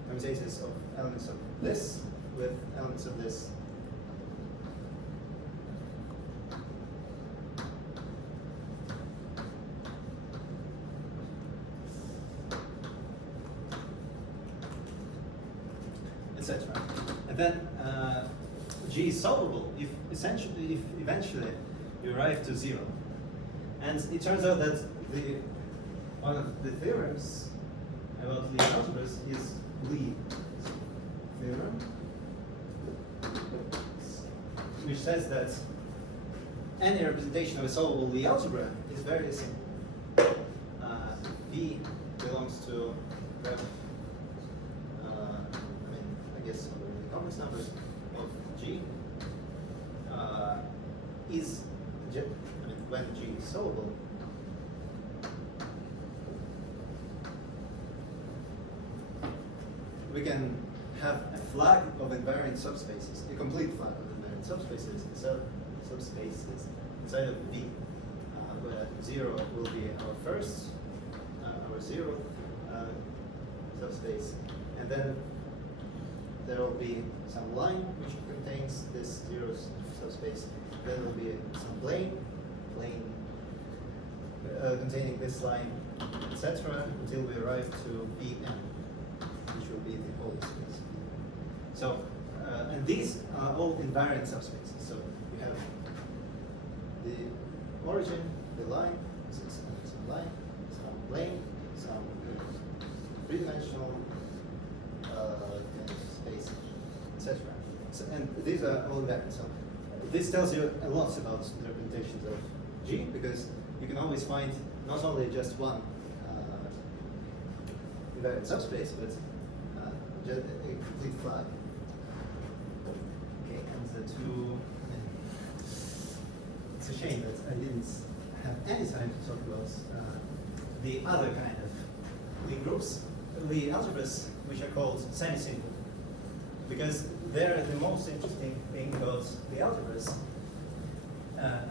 commutators of elements of this with elements of this. Etc. And then G is solvable if eventually you arrive to 0. And it turns out that one of the theorems about Lie algebras is Lie theorem, which says that any representation of a solvable Lie algebra is very simple. V belongs to graph. The complex numbers of G is, when G is solvable, we can have a flag of invariant subspaces, a complete flag of invariant subspaces inside of V, where 0 will be our first, our 0 subspace, and then there will be some line which contains this 0 subspace. Then there will be some plane containing this line, etc., until we arrive to Vn, which will be the whole space. So, and these are all invariant subspaces. So you have the origin, the line, some line, some plane, some three-dimensional space, etc. So, and these are all invariant. So this tells you a lot about the representations of G, because you can always find not only just one invariant subspace, but just a complete flag. Okay, and the two. It's a shame that I didn't have any time to talk about the other kind of Lie groups, Lie algebras, which are called semi-simple, because they're the most interesting thing about the algebras.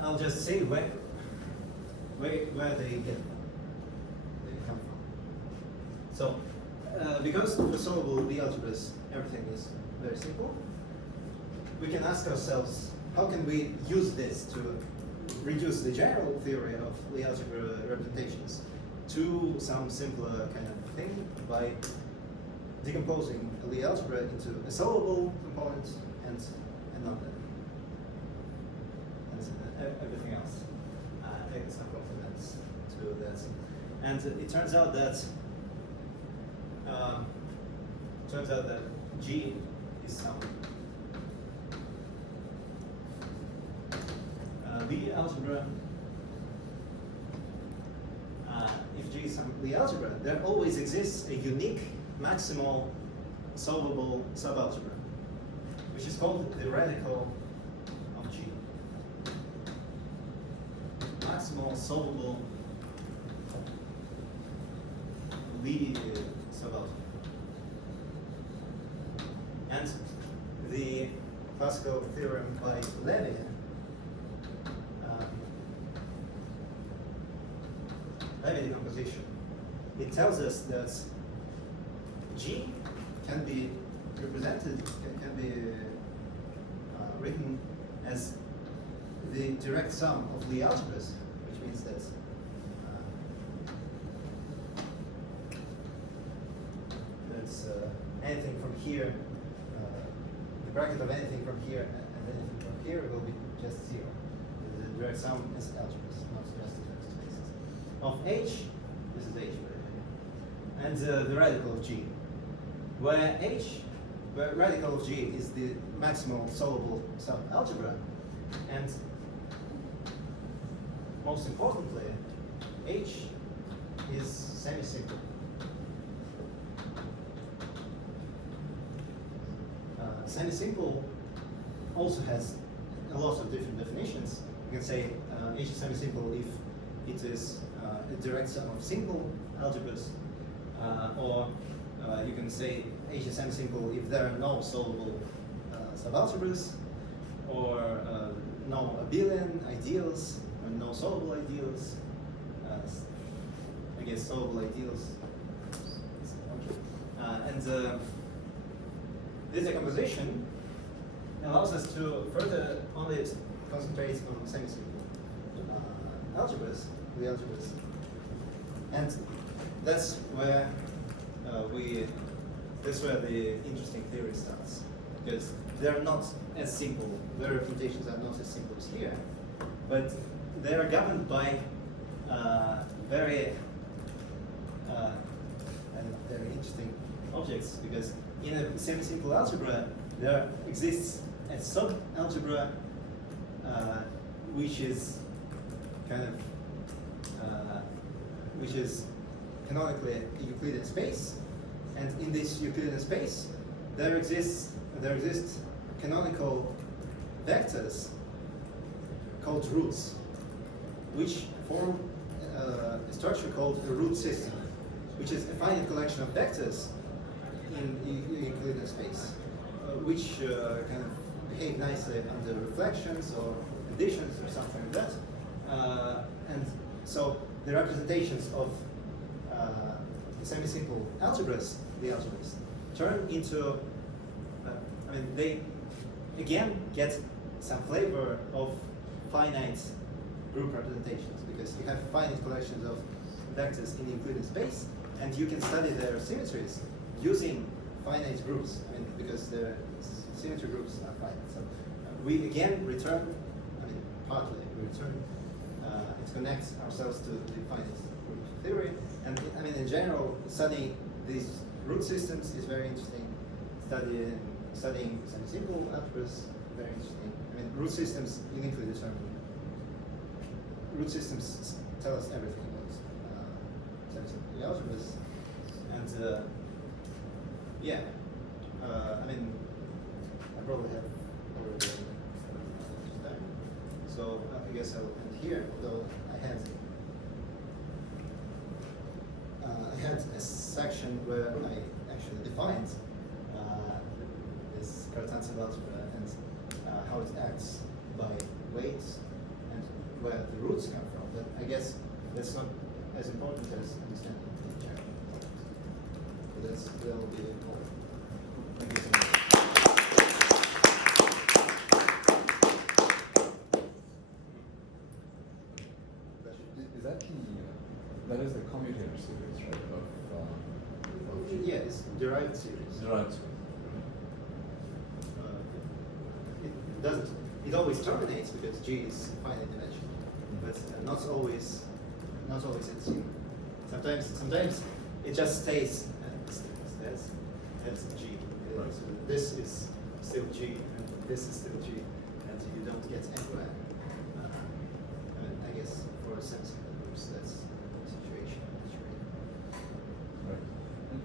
I'll just say where they come from. So, because for solvable Lie algebras everything is very simple, we can ask ourselves, how can we use this to reduce the general theory of Lie algebra representations to some simpler kind of thing by decomposing a Lie algebra into a solvable component and and not linear. And everything else takes some complements to that. And it turns out that G is some Lie algebra. If G is some Lie algebra, there always exists a unique maximal solvable subalgebra, which is called the radical of G. Maximal solvable Lie subalgebra. And the classical theorem by Levy decomposition. It tells us that G can be represented, can be written as the direct sum of Lie algebras, which means that anything from here, the bracket of anything from here and anything from here will be just zero. The direct sum is algebras, not just vector spaces. Of H, this is H, and the radical of G, where radical of G is the maximal solvable subalgebra, and most importantly, H is semi-simple. Semi-simple also has a lot of different definitions. You can say H is semi-simple if it is a direct sum of simple algebras, or you can say H is semi-simple if there are no solvable subalgebras, or no abelian ideals, or no solvable ideals. I guess solvable ideals. And this decomposition allows us to further only concentrate on semi-simple algebras, the algebras, and that's where that's where the interesting theory starts, because they're not as simple. Their representations are not as simple as here, but they are governed by very interesting objects, because in a semi-simple algebra, there exists a sub-algebra which is canonically a Euclidean space, and in this Euclidean space, there exist canonical vectors called roots, which form a structure called a root system, which is a finite collection of vectors in Euclidean space, which kind of behave nicely under reflections or additions or something like that. And so the representations of semi-simple algebras, the algebras, turn into, they again get some flavor of finite group representations, because you have finite collections of vectors in Euclidean space, and you can study their symmetries using finite groups, because the symmetry groups are finite. So we again return, partly we return, it connects ourselves to the finite group theory, and in general, studying these root systems is very interesting. Studying semi-simple algebras, very interesting. Root systems uniquely determined. Root systems tell us everything about semi-simple algebras, and yeah, I probably have already time, so I guess I'll end here. Although I had a section where I actually defined this Cartan-Seb algebra and how it acts by weights and where the roots come from. But I guess that's not as important as understanding the general topics. So that will be all. Thank you so much. That is the commutator series, right? Of yeah, it's derived series. Derived series. It doesn't. It always terminates because G is finite dimensional, but not always at 0. Sometimes it just stays as G. Right. So this is still G, and this is still G, and you don't get anywhere. I guess for semi-simple groups, that's the situation. Right. And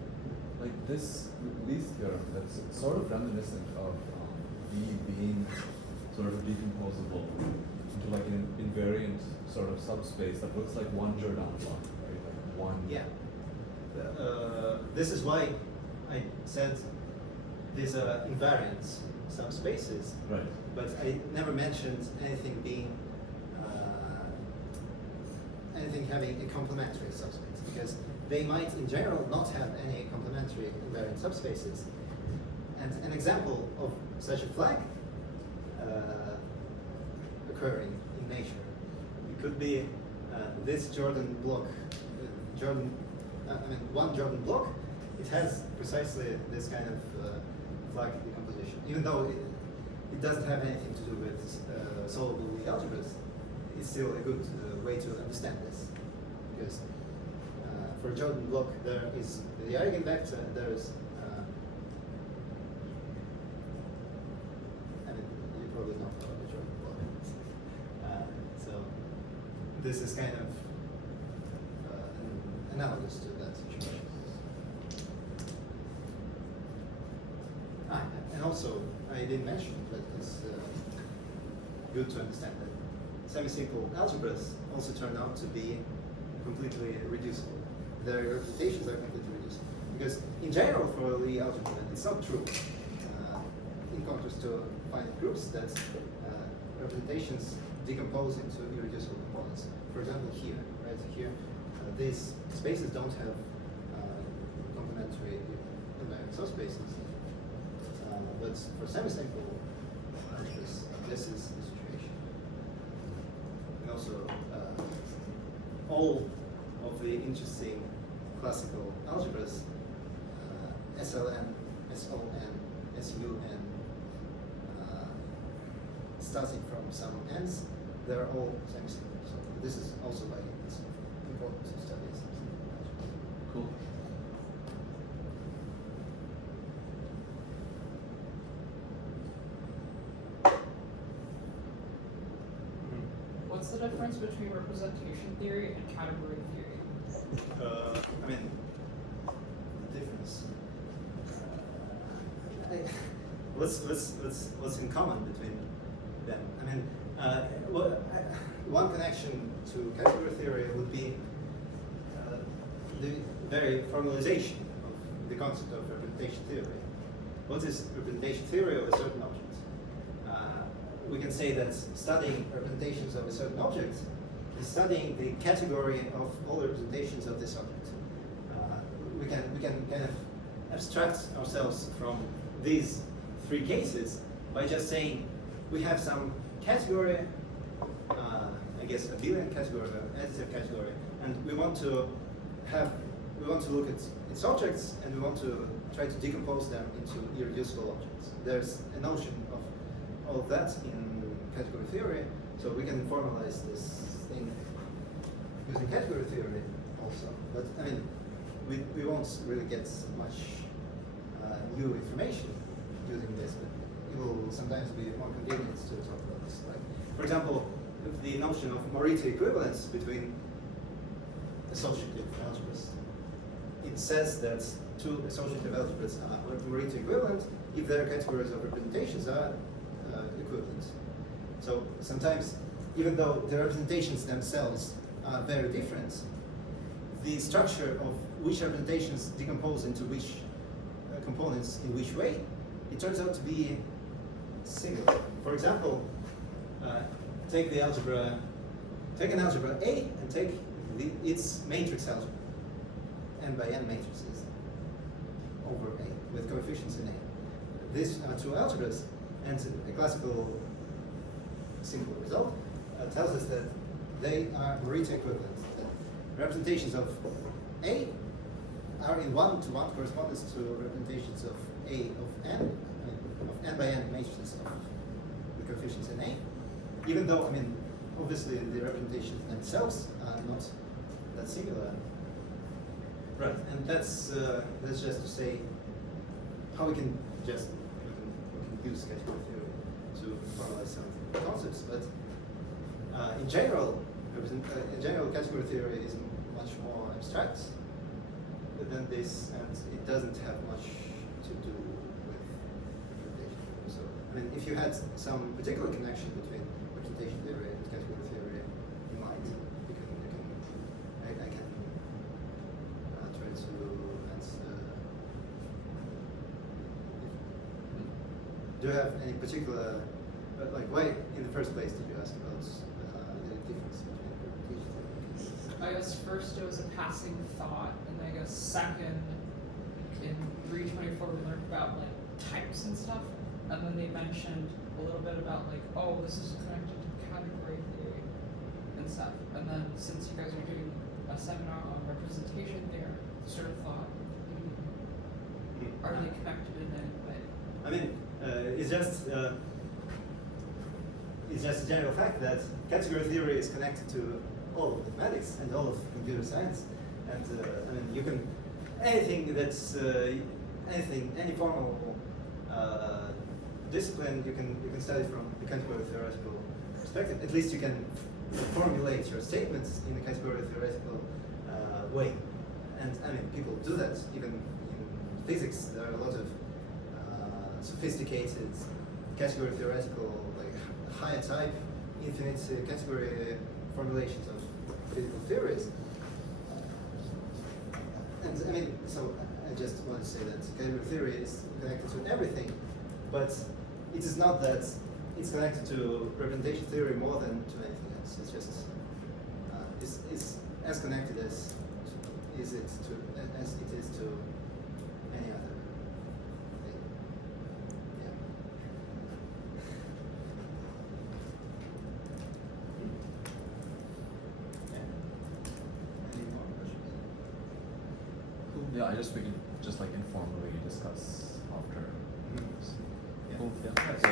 like this least theorem, that's sort of reminiscent of V being sort of decomposable into like an invariant sort of subspace that looks like one Jordan block, right? Like one. Yeah. This is why I said these are invariant subspaces. Right. But I never mentioned anything being anything having a complementary subspace, because they might in general not have any complementary invariant subspaces. And an example of such a flag occurring in nature, it could be this Jordan block, one Jordan block. It has precisely this kind of flag decomposition, even though it doesn't have anything to do with solvable Lie algebras. It's still a good way to understand this, because for a Jordan block there is the eigenvector, and there is you probably know about the Jordan block. So this is kind of analogous to that situation. And also, I didn't mention, but it's good to understand that semi-simple algebras also turn out to be completely reducible. Their representations are completely reducible. Because in general, for Lie algebra, it's not true. In contrast to finite groups, that representations decompose into irreducible components. For example, here, right here, these spaces don't have complementary invariant subspaces. But for semi-simple algebras, this is the situation. And also, all of the interesting classical algebras, SLN, SON, SUN, starting from some n's, they're all semi-simple. So this is also why it's important to study semi-simple algebras. Cool. What's the difference between representation theory and category theory? I mean, the difference. What's in common between them? I mean, one connection to category theory would be the very formalization of the concept of representation theory. What is representation theory of a certain object? We can say that studying representations of a certain object is studying the category of all representations of this object. We can kind of abstract ourselves from these three cases by just saying we have some category, I guess abelian category, or additive category, and we want to look at its objects, and we want to try to decompose them into irreducible objects. There's a notion of all of that in category theory, so we can formalize this thing using category theory also. But I mean, we won't really get much new information using this, but it will sometimes be more convenient to talk about this. Like, for example, the notion of Morita equivalence between associative algebras. It says that two associative algebras are Morita equivalent if their categories of representations are equivalent. So sometimes, even though the representations themselves are very different, the structure of which representations decompose into which components in which way, it turns out to be similar. For example, take an algebra A and take its matrix algebra, n by n matrices over A with coefficients in A. These are two algebras, and a classical simple result tells us that they are Morita equivalent. Representations of A are in one-to-one correspondence to representations of A of n, of n by n matrices of the coefficients in A, even though, I mean, obviously the representations themselves are not that singular. Right, and that's just to say how we can use category theory to formalize some concepts, but in general, category theory is much more abstract than this, and it doesn't have much to do with representation theory. So, I mean, if you had some particular connection between representation theory and category theory in mind, I can try to answer. Do you have any particular, like, why in the first place did you ask about the difference between representation theory? I guess first it was a passing thought, and I guess second, in 324 we learned about like types and stuff, and then they mentioned a little bit about like, oh, this is connected to category theory and stuff. And then since you guys are doing a seminar on representation theory, sort of thought, are they connected in any way? I mean, it's just a general fact that category theory is connected to all of mathematics and all of computer science, and I mean, you can anything that's any formal discipline you can study from the category theoretical perspective. At least you can formulate your statements in a category theoretical way, and I mean, people do that even in physics. There are a lot of sophisticated category theoretical, like higher type, infinite category formulations of physical theories. And I mean, so I just want to say that category theory is connected to everything, but it is not that it's connected to representation theory more than to anything else. It's just it's as connected as it is to any other thing. Yeah. Any more questions? Yeah, I just we can just like informally discuss after. Yeah. Cool. Yeah. So,